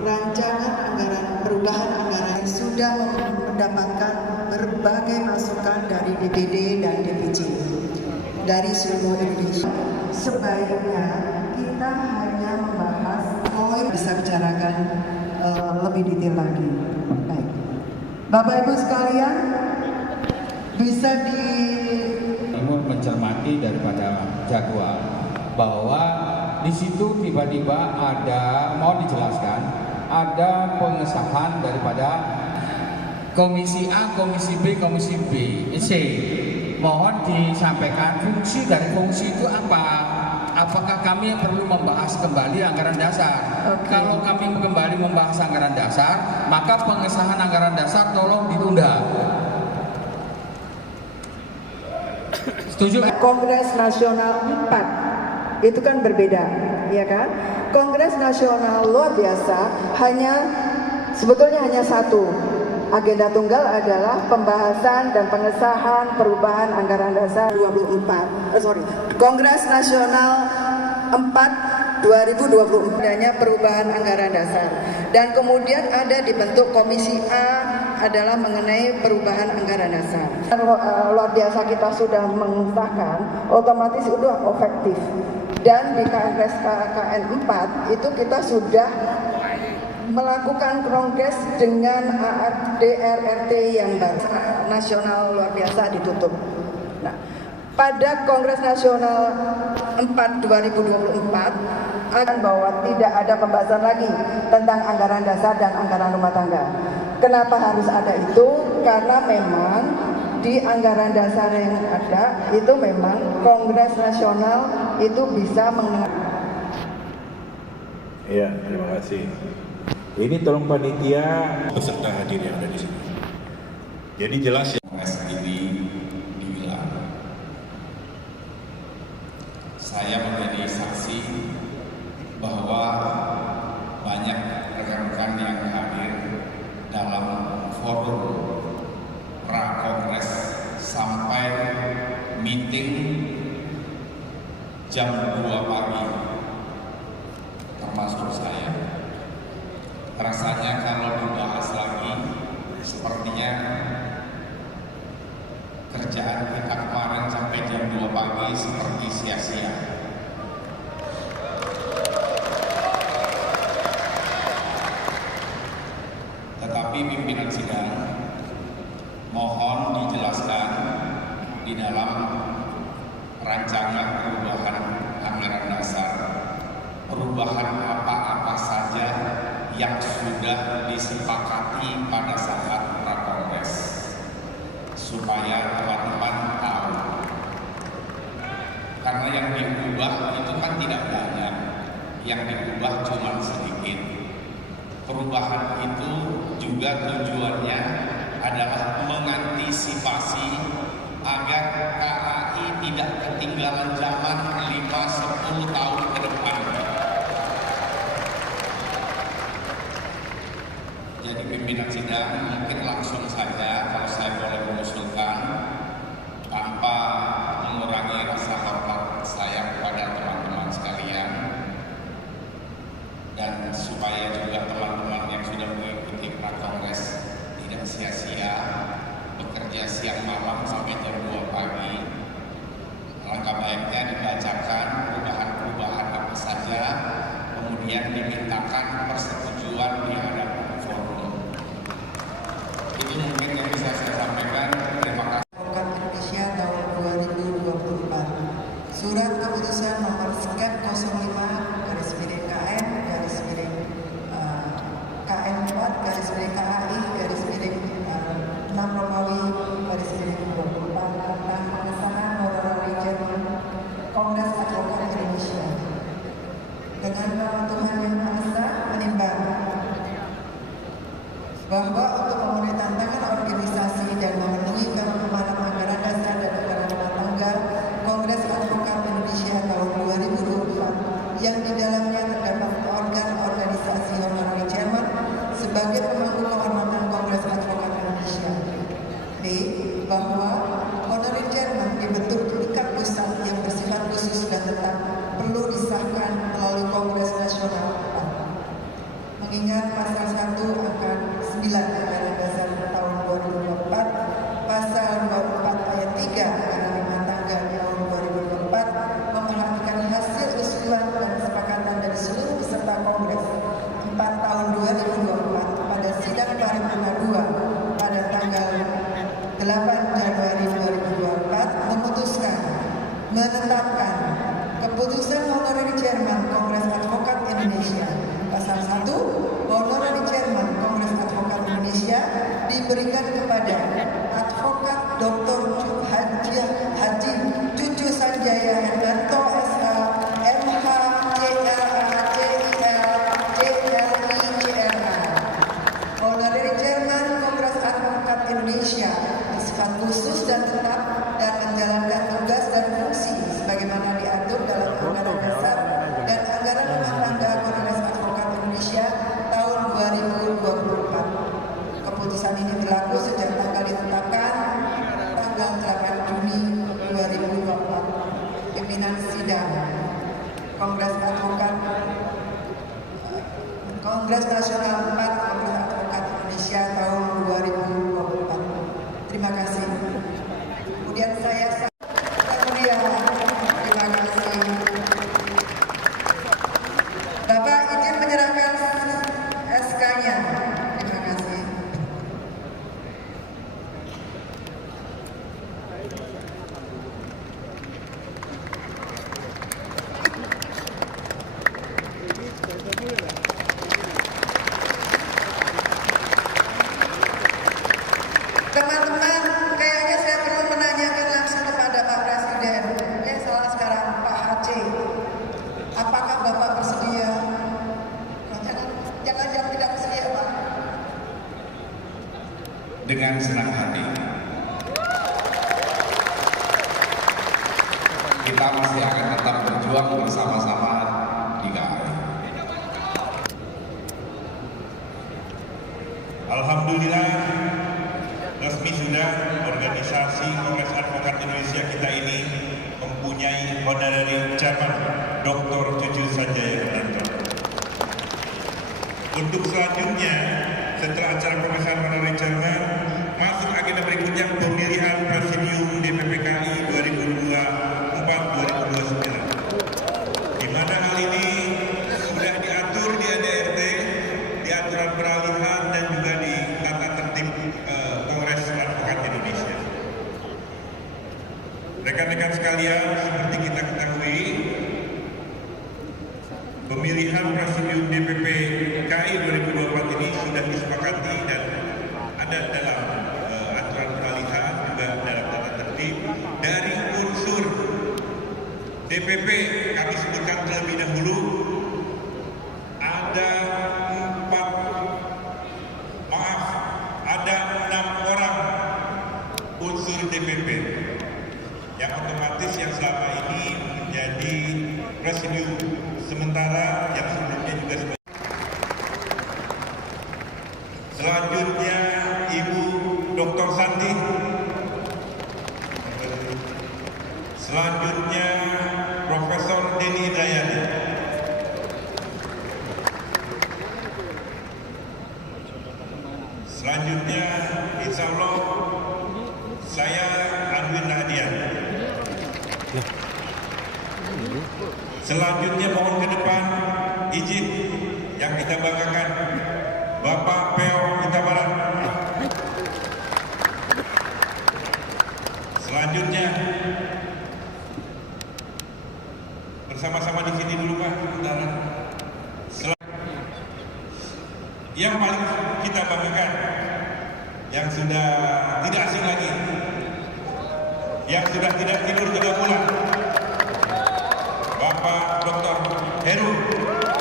rancangan anggaran perubahan anggaran sudah mendapatkan berbagai masukan dari DPD dan DPC dari seluruh Indonesia. Sebaiknya kita hanya membahas poin bisa bicarakan lebih detail lagi. Baik, Bapak Ibu sekalian, bisa mencermati daripada jadwal bahwa di situ tiba-tiba ada, mau dijelaskan, ada pengesahan daripada Komisi A, Komisi B, Komisi B, C. Mohon disampaikan fungsi dari fungsi itu apa? Apakah kami perlu membahas kembali anggaran dasar? Kalau kami kembali membahas anggaran dasar, maka pengesahan anggaran dasar tolong ditunda. Setuju? Kongres Nasional 4 itu kan berbeda, ya kan? Kongres Nasional luar biasa sebetulnya hanya satu. Agenda tunggal adalah pembahasan dan pengesahan perubahan anggaran dasar 24. Kongres Nasional 4 2024 adanya perubahan anggaran dasar. Dan kemudian ada dibentuk Komisi A adalah mengenai perubahan anggaran dasar. Luar biasa kita sudah mengesahkan, otomatis sudah efektif. Dan di Kongres KKN 4 itu kita sudah melakukan kongres dengan DRRT yang baru. Nasional luar biasa ditutup. Nah, pada Kongres Nasional 4 2024 akan bahwa tidak ada pembahasan lagi tentang anggaran dasar dan anggaran rumah tangga. Kenapa harus ada itu? Karena memang di anggaran dasar yang ada itu memang Kongres Nasional itu bisa Iya, terima kasih. Ini tolong panitia peserta hadir yang ada di sini. Jadi jelas ya. Kongres ini digelar. Saya menjadi saksi bahwa banyak rekan-rekan yang hadir dalam forum pra-kongres sampai meeting jam 2 pagi, termasuk saya. Rasanya kalau dibahas lagi, sepertinya Kerjaan kita kemarin sampai jam 2 pagi seperti sia-sia. Tetapi pimpinan sidang mohon dijelaskan di dalam rancangan perubahan anggaran dasar, perubahan apa-apa saja yang sudah disepakati pada saat Prakongres, supaya teman-teman tahu. Karena yang diubah itu kan tidak banyak, yang diubah cuma sedikit. Perubahan itu juga tujuannya adalah mengantisipasi agar KAI tidak ketinggalan zaman 5-10 tahun ke depan. Jadi pimpinan sidang mungkin langsung saja kalau saya boleh mengusulkan, tanpa mengurangi rasa hormat saya kepada teman-teman sekalian, dan supaya juga teman-teman yang sudah mengikuti Prakongres tidak sia-sia bekerja siang malam sampai jam 2 pagi. Langkah baiknya dibacakan perubahan-perubahan apa saja, kemudian dimintakan persetujuan di hadapan forum. Itu mungkin yang bisa saya sampaikan. Terima kasih. Indonesia tahun 2024. Surat keputusan nomor Skep 05/KN KM4/KAI/6 Romawi /24 tentang pengesahan honorary Chairman Kongres Advokat Indonesia. Dengan nama Tuhan Yang Maha Esa menimbang bahwa untuk memenuhi tantangan organisasi dan memenuhi kebutuhan anggaran dasar dan anggaran rumah tangga Kongres Advokat Indonesia tahun 2024 yang di dalamnya terdapat organ organisasi honorary chairman sebagai pemangku kehormatan Kongres Advokat Indonesia. B. Bahwa honorary chairman dibentuk tingkat pusat yang bersifat khusus dan tetap perlu disahkan melalui Kongres Nasional 4. Mengingat pasal 1 angka 9 Anggaran Dasar tahun 2024, pasal 24 ayat 3 Anggaran Rumah Tangga tahun 2024 memperhatikan hasil usulan dan kesepakatan dari seluruh peserta Kongres 4 tahun 2024 pada sidang paripurna 2 pada tanggal 8 Januari 2024 memutuskan menetapkan keputusan honorary chairman Kongres Advokat Indonesia. Pasal 1, honorary chairman Kongres Advokat Indonesia diberikan kepada Advokat Dr. Haji Cucu Sanjaya Herdanto SH MH CLA CIL CLI CLA. Honorary chairman Kongres Advokat Indonesia bersifat khusus dan tetap dan menjalankan tugas dan fungsi sebagaimana diatur dalam anggaran dasar dan anggaran rumah tangga Kongres Advokat Indonesia tahun 2024. Keputusan ini berlaku sejak tanggal ditetapkan tanggal 8 Juni 2024. Pimpinan sidang Kongres Advokat Kongres Nasional 4 Kongres Advokat Indonesia tahun 2024. Terima kasih. Kemudian saya terima kasih. Bapak izin menyerahkan SK-nya. Terima kasih. Teman-teman, kayaknya saya perlu menanyakan langsung kepada Pak Presiden. Salah sekarang Pak HC. Apakah Bapak bersedia? Jangan tidak bersedia, Pak. Dengan senang hati. Kita masih akan tetap berjuang bersama-sama di KAI. Alhamdulillah, resmi sudah organisasi Kongres Advokat Indonesia kita ini mempunyai honorary chairman Dr. Cucu Sanjaya Herdanto. Untuk selanjutnya, setelah acara pemeriksaan honorary chairman, masuk agenda berikutnya pemilihan presidium Rekan-rekan sekalian, seperti kita ketahui, pemilihan Presidium DPP KI 2024 ini sudah disepakati dan ada dalam aturan peralihan, juga dalam tata tertib. Dari unsur DPP kami sebutkan terlebih dahulu, ada 6 orang unsur DPP yang otomatis yang selama ini menjadi presidium sementara yang sebelumnya juga selanjutnya Ibu Dr. Santi, selanjutnya Profesor Denny Dayani, selanjutnya insya Allah saya Anwin Hadian. Selanjutnya mohon ke depan izin yang kita banggakan Bapak Peo Huta Barat. Selanjutnya bersama-sama di sini dulu Pak. Yang paling kita banggakan, yang sudah tidak asing lagi, yang sudah tidak tidur 3 bulan, Bapak Dr. Heru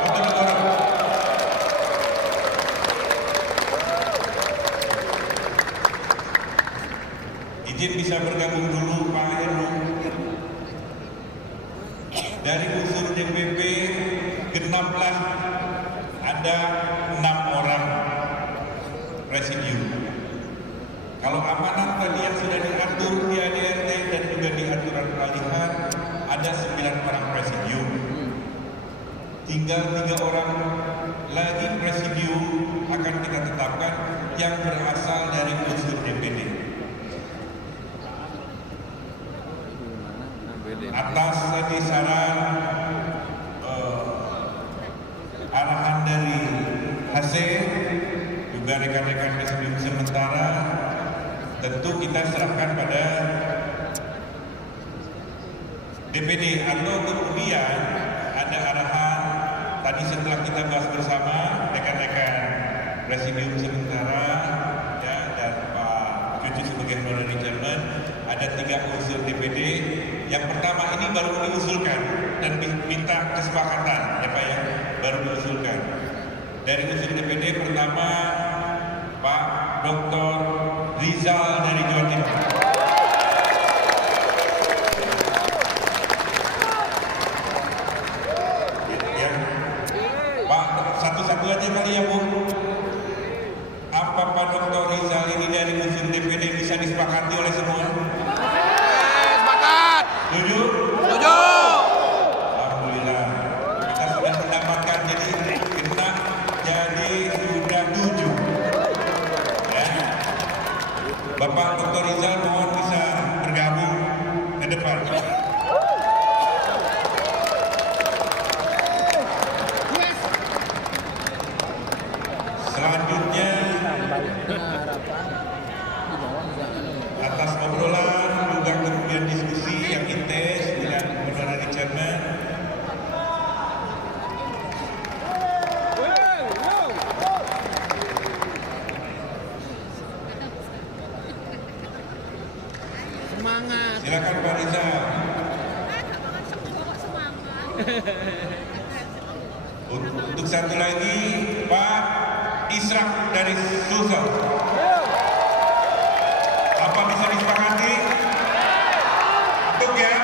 Otonegoro. Izin bisa bergabung dulu Pak Heru. Dari unsur DPP genaplah ada 6 orang presidium. Kalau amanat tadi yang sudah diatur di ADRT dan juga di aturan peralihan, ada 9 orang presidium. Tinggal 3 orang lagi presidium akan kita tetapkan yang berasal dari unsur DPD. Atas tadi saran arahan dari HC juga rekan-rekan presidium sementara, tentu kita serahkan pada DPD, atau kemudian ada arahan tadi setelah kita bahas bersama rekan-rekan presidium sementara ya, dan Pak Cucu sebagai honorary chairman, ada 3 unsur DPD. Yang pertama ini baru diusulkan dan minta kesepakatan ya Pak ya, baru diusulkan. Dari unsur DPD pertama Pak Dr. Rizal dari Jawa Timur. Ya. Pak, satu-satu aja kali ya Bu. Apa Pak Dr. Rizal ini dari unsur DPD bisa disepakati oleh semua? Sepakat. Setuju? Setuju. Alhamdulillah. Kita sudah mendapatkan jadi sudah 7. Ya. Bapak Dr. Rizal mohon bisa bergabung ke depan. Selanjutnya atas obrolan juga kemudian diskusi yang intens dengan honorary chairman, silakan Pak Rizal. Untuk satu lagi Pak Israk dari Sulsel. Apa bisa disepakati? Untuk ya.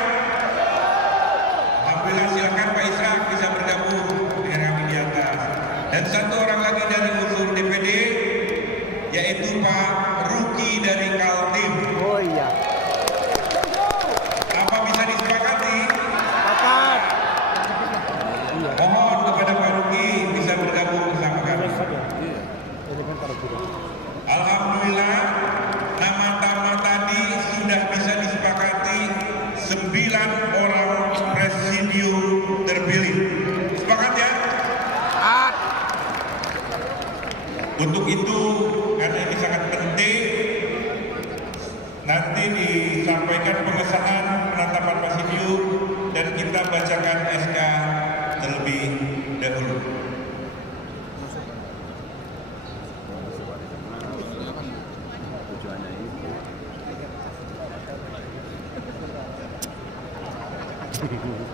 Alhamdulillah, silakan Pak Israk bisa bergabung dengan kami di atas. Dan satu orang lagi dari unsur DPD yaitu Pak Ruki dari Kaltim. Oh iya. Apa bisa disepakati? Sepakat. Mohon kepada Pak Ruki bisa bergabung bersama kami. Alhamdulillah, nama-nama tadi disampaikan pengesahan penetapan presidium dan kita bacakan SK terlebih dahulu. Bergabung.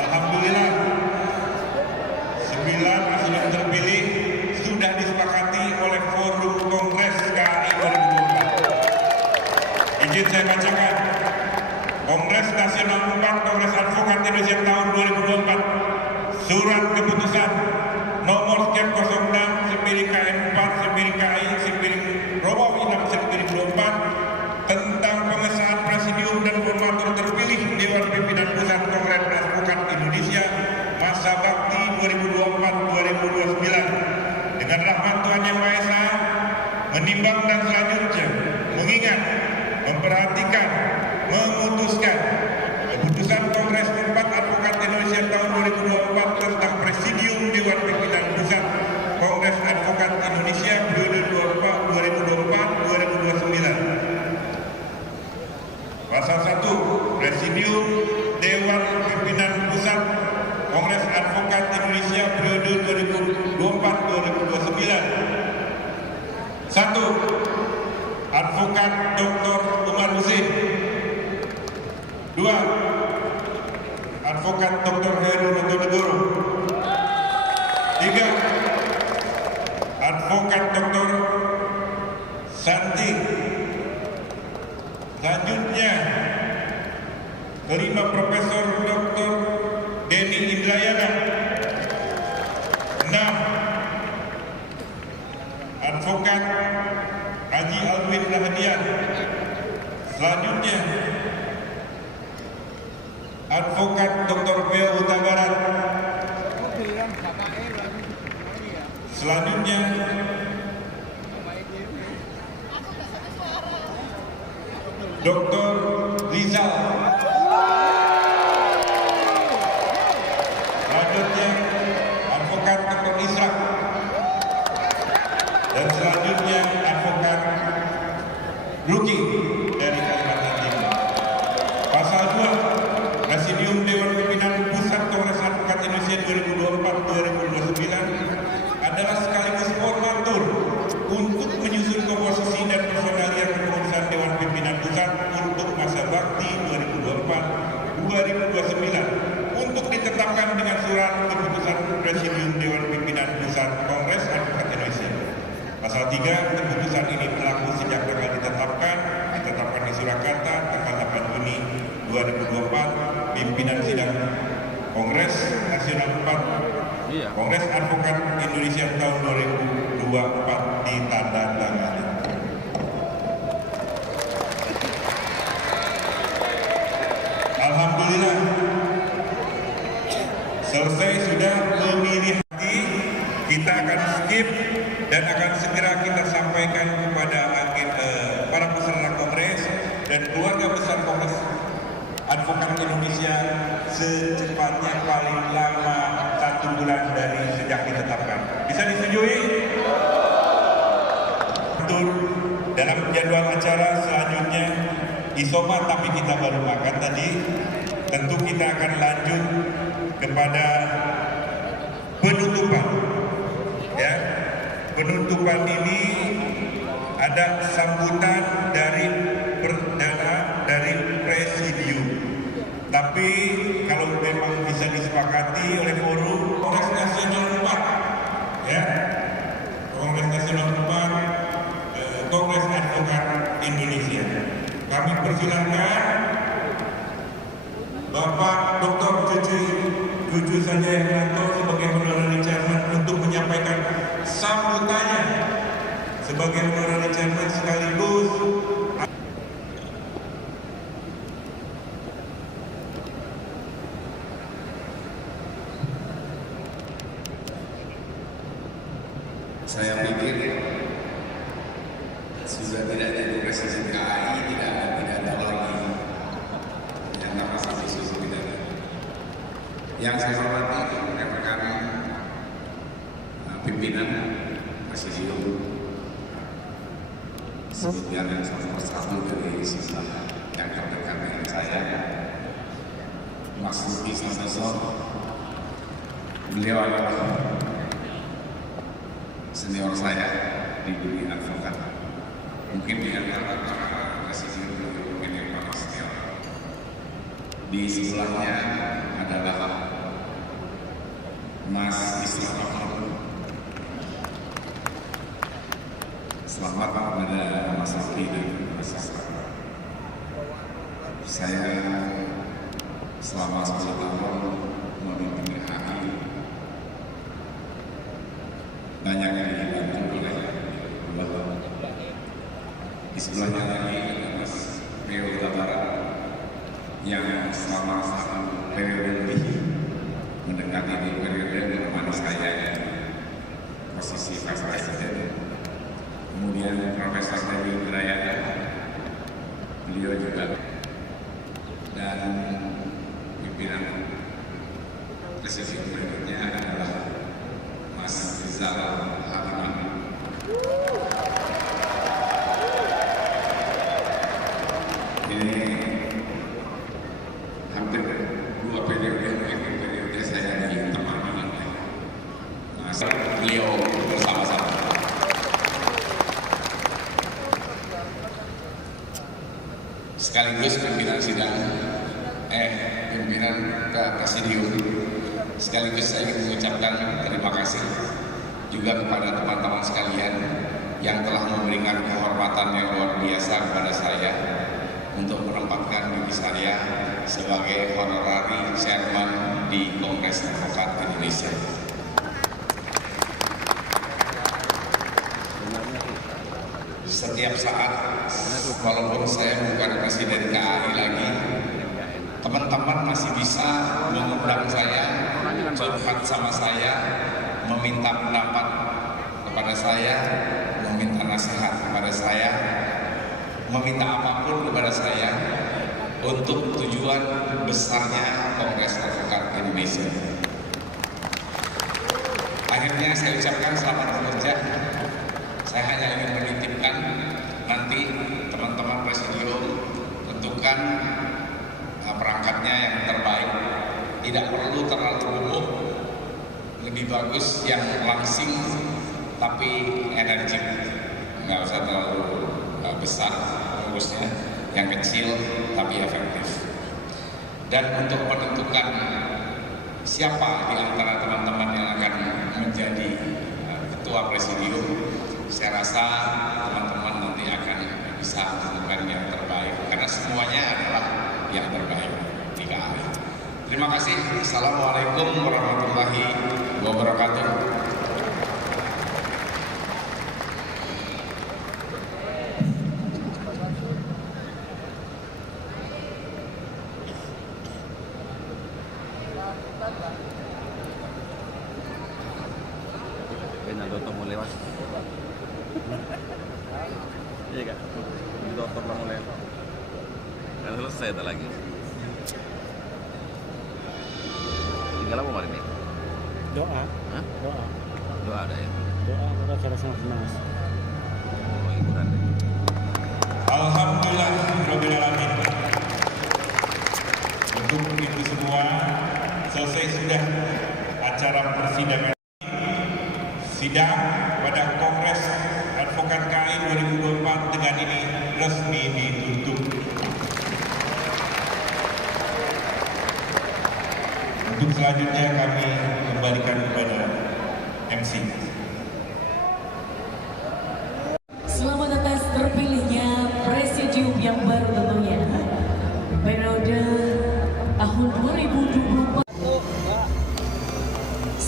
Alhamdulillah 9 presiden terpilih sudah disepakati oleh Forum Kongres KAI 2024. Izin saya bacakan. Kongres Nasional 4 Kongres Advokat Indonesia tahun 2024. Surat keputusan nomor sekian 06/6/KN4/KI/Romawi 6/24 tentang pengesahan presidium dan formatur terpilih Dewan Pimpinan Pusat Kongres Advokat Indonesia masa bakti 2024-2029 dengan rahmat Tuhan Yang Maha Esa, menimbang dan selanjutnya mengingat, memperhatikan, memutuskan keputusan Kongres 4 Advokat Indonesia tahun 2024 tentang presidium Dewan Pimpinan Pusat Kongres Advokat Indonesia periode 2024-2029. Pasal 1, Presidium Dewan Pimpinan Pusat Kongres Advokat Indonesia periode 2024-2029. 1. Advokat Dr. Umar Husin. 2. Advokat Dr. Heru Notonegoro. 3. Advokat Dr. Santi. Selanjutnya, kelima Profesor Dr. Denny Indrayana. 6. Advokat Haji Alwin Rahadian. Selanjutnya, Advokat Dr. Pia Huta Barat. Selanjutnya, Dr. Rizal. Selanjutnya Advokat Dr. Israk. Dan selanjutnya Advokat Luki dari Kalimantan Timur. Pasal 2, Presidium Dewan Pimpinan Pusat Kongres Advokat Indonesia 2024-2029 adalah sekaligus formatur untuk menyusun komposisi dan personalia kepengurusan Dewan Pimpinan Pusat untuk masa bakti 2024-2029 untuk ditetapkan dengan surat keputusan Presidium Dewan Pimpinan Pusat Kongres Advokat Indonesia. Pasal 3, keputusan ini berlaku sejak tanggal ditetapkan di Surakarta tanggal 8 Juni 2024, pimpinan sidang Kongres Nasional 4 Kongres Advokat Indonesia tahun 2024 ditandatangani. Alhamdulillah, selesai sudah memilih hati, kita akan skip dan akan segera kita sampaikan kepada para peserta Kongres dan keluarga besar Kongres Advokat Indonesia secepatnya paling lama 1 bulan dari sejak ditetapkan. Bisa disetujui? Betul. Dalam jadwal acara selanjutnya isoman, tapi kita baru makan tadi. Tentu kita akan lanjut kepada penutupan. Ya, penutupan ini ada sambutan dari perdana dari presidium. Tapi kalau memang bisa disepakati oleh forum Kongres Nasional 4, ya, Kongres Nasional 4, Kongres Advokat Indonesia, kami persilakan Bapak Dr. Cucu saya Hernanto sebagai honorary chairman untuk menyampaikan sambutannya sebagai honorary chairman sekaligus saya pikir sudah tidak jadi presiden KAI, tidak ada lagi yang nama saksi susu tidak ada. Yang saya hormati rekan-rekan pimpinan presidium, sebutnya yang salah satu dari sisa yang terdekat dengan saya, Mas Luki Santoso. Beliau adalah senior saya di dunia advokat. Mungkin di antara presidium mungkin yang paling senior. Di sebelahnya adalah Mas Islam Ahmad. Selamat kepada Mas Luki dan Mas Islam. Saya selama 10 tahun memimpin HI, banyak yang dibantu oleh beliau. Di sebelahnya lagi Mas Rio Tabara yang selama 1 periode lebih mendekati di periode menemani saya posisi Vice President. Kemudian Profesor Dewi Indrayana, beliau juga, dan pimpinan presidium berikutnya adalah Mas Rizal Hatiman. Ini hampir 2 periode saya ditemani oleh Mas beliau bersama-sama. Sekaligus pimpinan sidang, pimpinan presidium. Sekaligus saya ingin mengucapkan terima kasih juga kepada teman-teman sekalian yang telah memberikan kehormatan yang luar biasa kepada saya untuk menempatkan diri saya sebagai honorary chairman di Kongres Advokat Indonesia. Setiap saat, walaupun saya bukan presiden KAI lagi, teman-teman masih bisa mengundang saya, curhat sama saya, meminta pendapat kepada saya, meminta nasihat kepada saya, meminta apapun kepada saya untuk tujuan besarnya Kongres Advokat Indonesia. Akhirnya saya ucapkan selamat bekerja. Saya hanya ingin menitipkan nanti teman-teman presidium tentukan perangkatnya yang terbaik. Tidak perlu terlalu umum, lebih bagus yang langsing tapi energik, nggak usah terlalu besar, bagusnya yang kecil tapi efektif. Dan untuk menentukan siapa di antara teman-teman yang akan menjadi ketua presidium, saya rasa teman-teman nanti akan bisa menentukan yang terbaik karena semuanya adalah yang terbaik di KAI. Terima kasih. Assalamualaikum warahmatullahi wabarakatuh. Penaldo mau lewat. Iya kak, dokter mau lewat. Kan selesai tak lagi. Tinggal apa kemarin ini? Doa. Hah? Doa. Doa ada ya? Doa cara senang-senang. Oh, ikutan deh. Alhamdulillah Rabbil Alamin. Untuk itu semua selesai sudah acara persidangan. Sidang pada Kongres Advokat KAI 2024 dengan ini resmi ditutup. Untuk selanjutnya kami kembalikan kepada MC. Selamat atas terpilihnya presidium yang baru tentunya periode tahun 2024.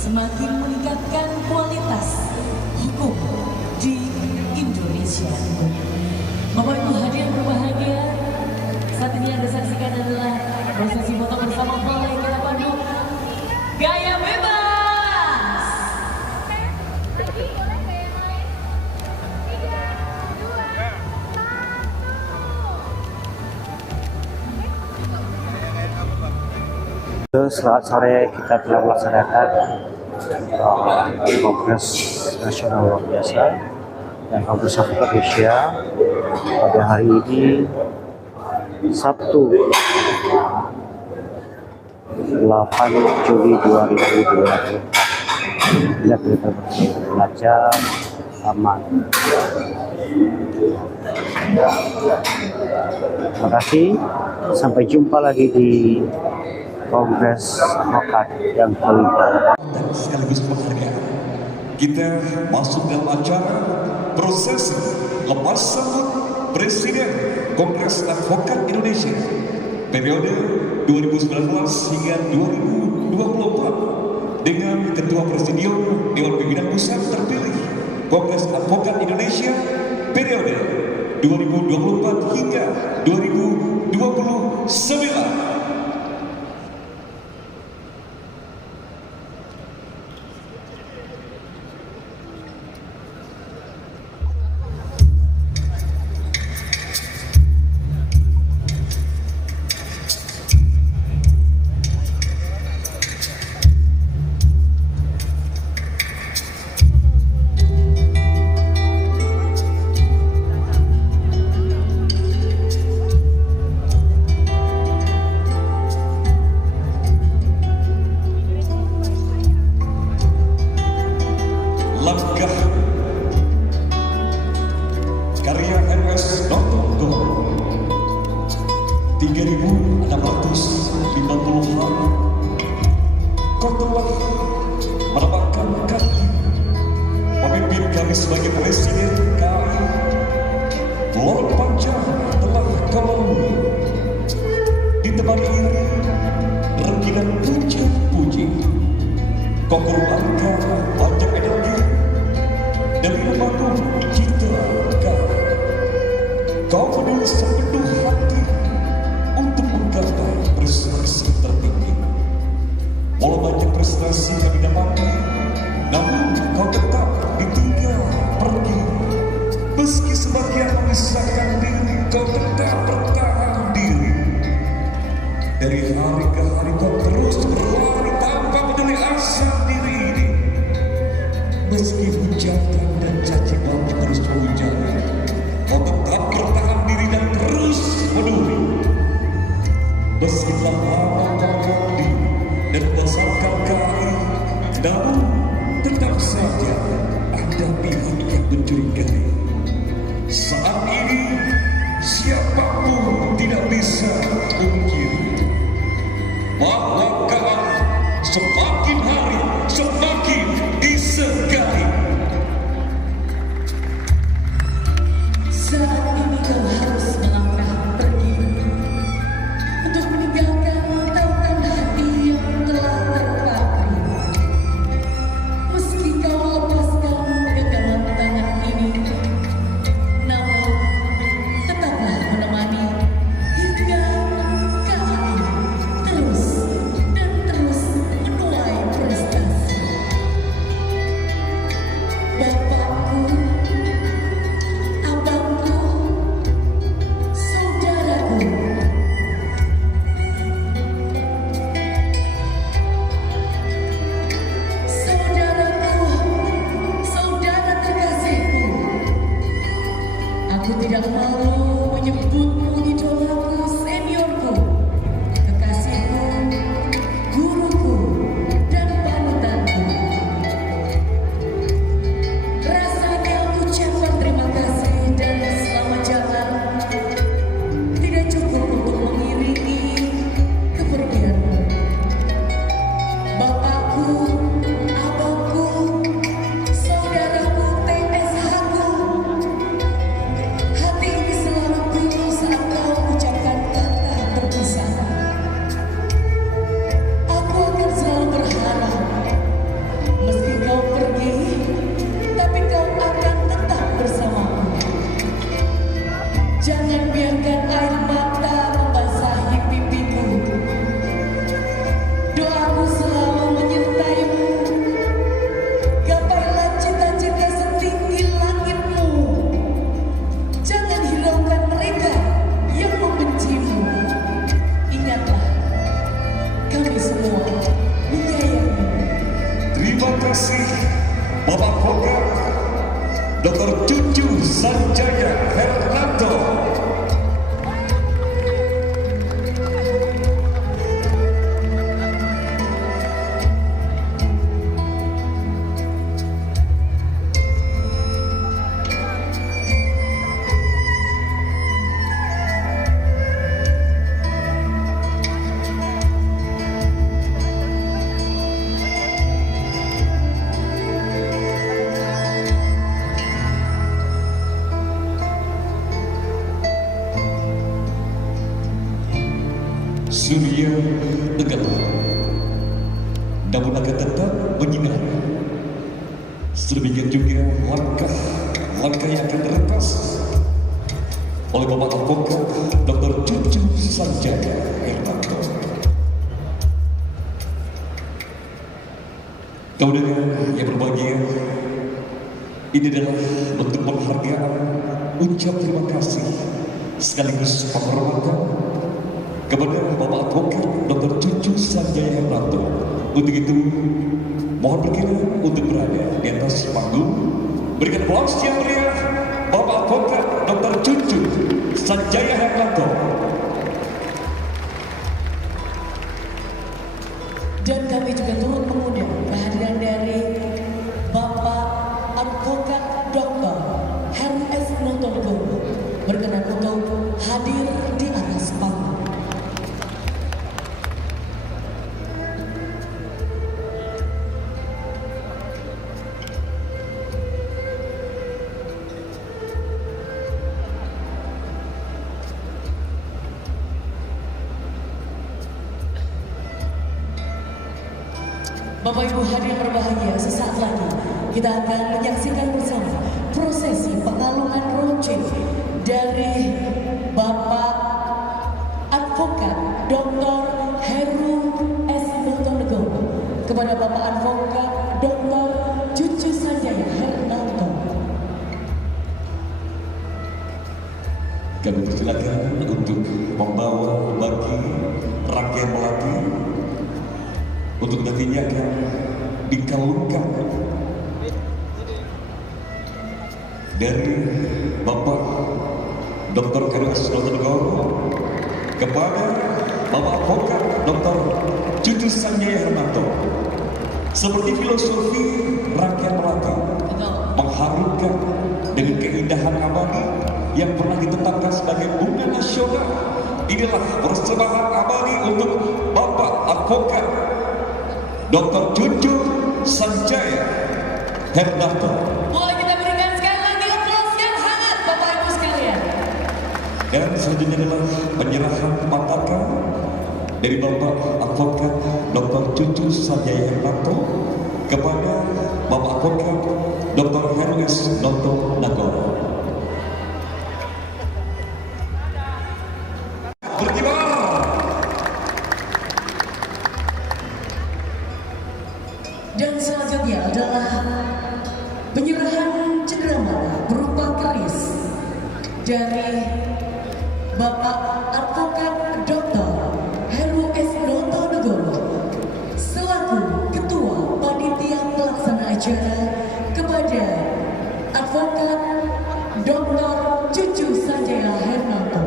semakin meningkatkan kualitas hukum di Indonesia. Bapak Ibu hadirin berbahagia, saat ini Anda saksikan adalah prosesi foto bersama boleh kita pandu Gaya Bebas. Selamat sore, kita telah melaksanakan Kongres Nasional Luar Biasa dan Kongres Advokat Indonesia pada hari ini Sabtu 8 Juli 2024. Bila kita belajar aman. Terima kasih, sampai jumpa lagi di Kongres Advokat yang kelima. Sekaligus penghargaan, kita masuk dalam acara prosesi lepas sambut Presiden Kongres Advokat Indonesia periode 2019 hingga 2024 dengan Ketua Presidium Dewan Pimpinan Pusat terpilih Kongres Advokat Indonesia periode 2024 hingga 2029. Langkah karya RS Dr. 3.650 hari kau telah melambangkan kaki memimpin kami sebagai Presiden KAI. Lorong panjang telah kau lalui, ditemani iri rengginang puja-puji. Kau korbankan banyak energi demi membangun citra kami. Kau menulis sepenuh hati untuk menggapai prestasi tertinggi. Walau banyak prestasi kami dapati, namun kau tetap ditinggal pergi. Meski sebagian memisahkan diri, kau tetap bertahan diri. Dari hari ke hari kau terus berlari tanpa peduli asal diri ini. Meski hujatan dan caci maki terus menghujani, kau tetap bertahan diri dan terus peduli. Meski telah lama kau mandi dan pasangkan KAI, namun tetap saja ada pihak yang mencurigai. Saat ini siapapun tidak bisa memungkiri bahwa KAI semakin hari semakin disegani. Saat ini kau harus melangkah pergi untuk meninggalkan tautan hati yang telah terpatri. Meski kau lepaskan genggaman tangan ini, namun kami semua menyayangi. Terima kasih Bapak Advokat Dr. Cucu Sanjaya Hernando. Surya tenggelam, namun akan tetap menyinar. Sedemikian juga langkah yang akan dilepas oleh Bapak Advokat Dr. Cucu Sanjaya Hernando. Kemudian yang berbahagia, ini adalah bentuk penghargaan, ucap terima kasih sekaligus penghormatan kepada Bapak Advokat Dr. Cucu Sanjaya Hernando. Untuk itu, mohon berkenan untuk berada di atas panggung. Berikan aplaus yang meriah Bapak Advokat Dr. Cucu Sanjaya Hernando. Dan kami juga turut mengundang kehadiran dari Bapak Advokat Dr. Heru S. Notogo berkenan untuk hadir di atas panggung. Bapak Ibu hadirin berbahagia, sesaat lagi kita akan menyaksikan bersama prosesi pengalungan ronceng dari Bapak Advokat Dr. Heru S. Notogo kepada Bapak Advokat Dr. Cucu Sanjaya Hernando. Kami persilakan untuk membawa bagi rangkaian melati untuk nantinya akan dikalungkan dari Bapak Dr. Heru S. Notogo kepada Bapak Advokat Dr. Cucu Sanjaya Hernando. Seperti filosofi rangkaian melati mengharumkan dengan keindahan abadi yang pernah ditetapkan sebagai bunga nasional. Inilah persembahan abadi untuk Bapak Advokat Dr. Cucu Sanjaya Hernando. Boleh kita berikan sekali lagi aplaus yang hangat Bapak Ibu sekalian. Dan selanjutnya adalah penyerahan patakan dari Bapak Advokat Dr. Cucu Sanjaya Hernando kepada Bapak Advokat Dr. Heru S. Notogo. Dan selanjutnya adalah penyerahan cendera berupa keris dari Bapak Advokat Dr. Heru S. Notogo selaku Ketua Panitia Pelaksana Acara kepada Advokat Dr. Cucu Sanjaya Hernando.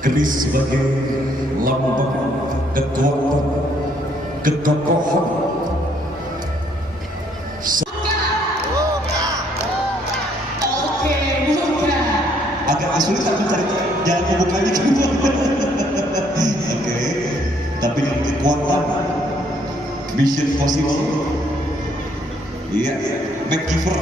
Keris sebagai lambang kekuatan, kekokohan. Agak sulit aku cari jalan membukanya juga. Oke, tapi dengan kekuatan, mission possible. Iya, MacGyver.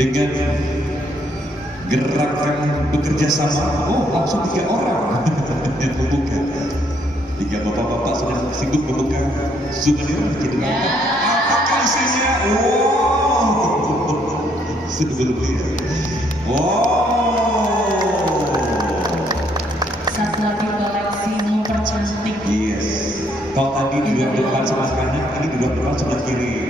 Dengan gerakan bekerja sama, langsung 3 orang yang membuka. 3 bapak-bapak sedang sibuk membuka souvenir gitu. Apakah isinya? Sebelumnya. Satu lagi koleksi mempercantik. Yes. Kalau tadi di luar depan sebelah kanan, ini di luar depan sebelah kiri.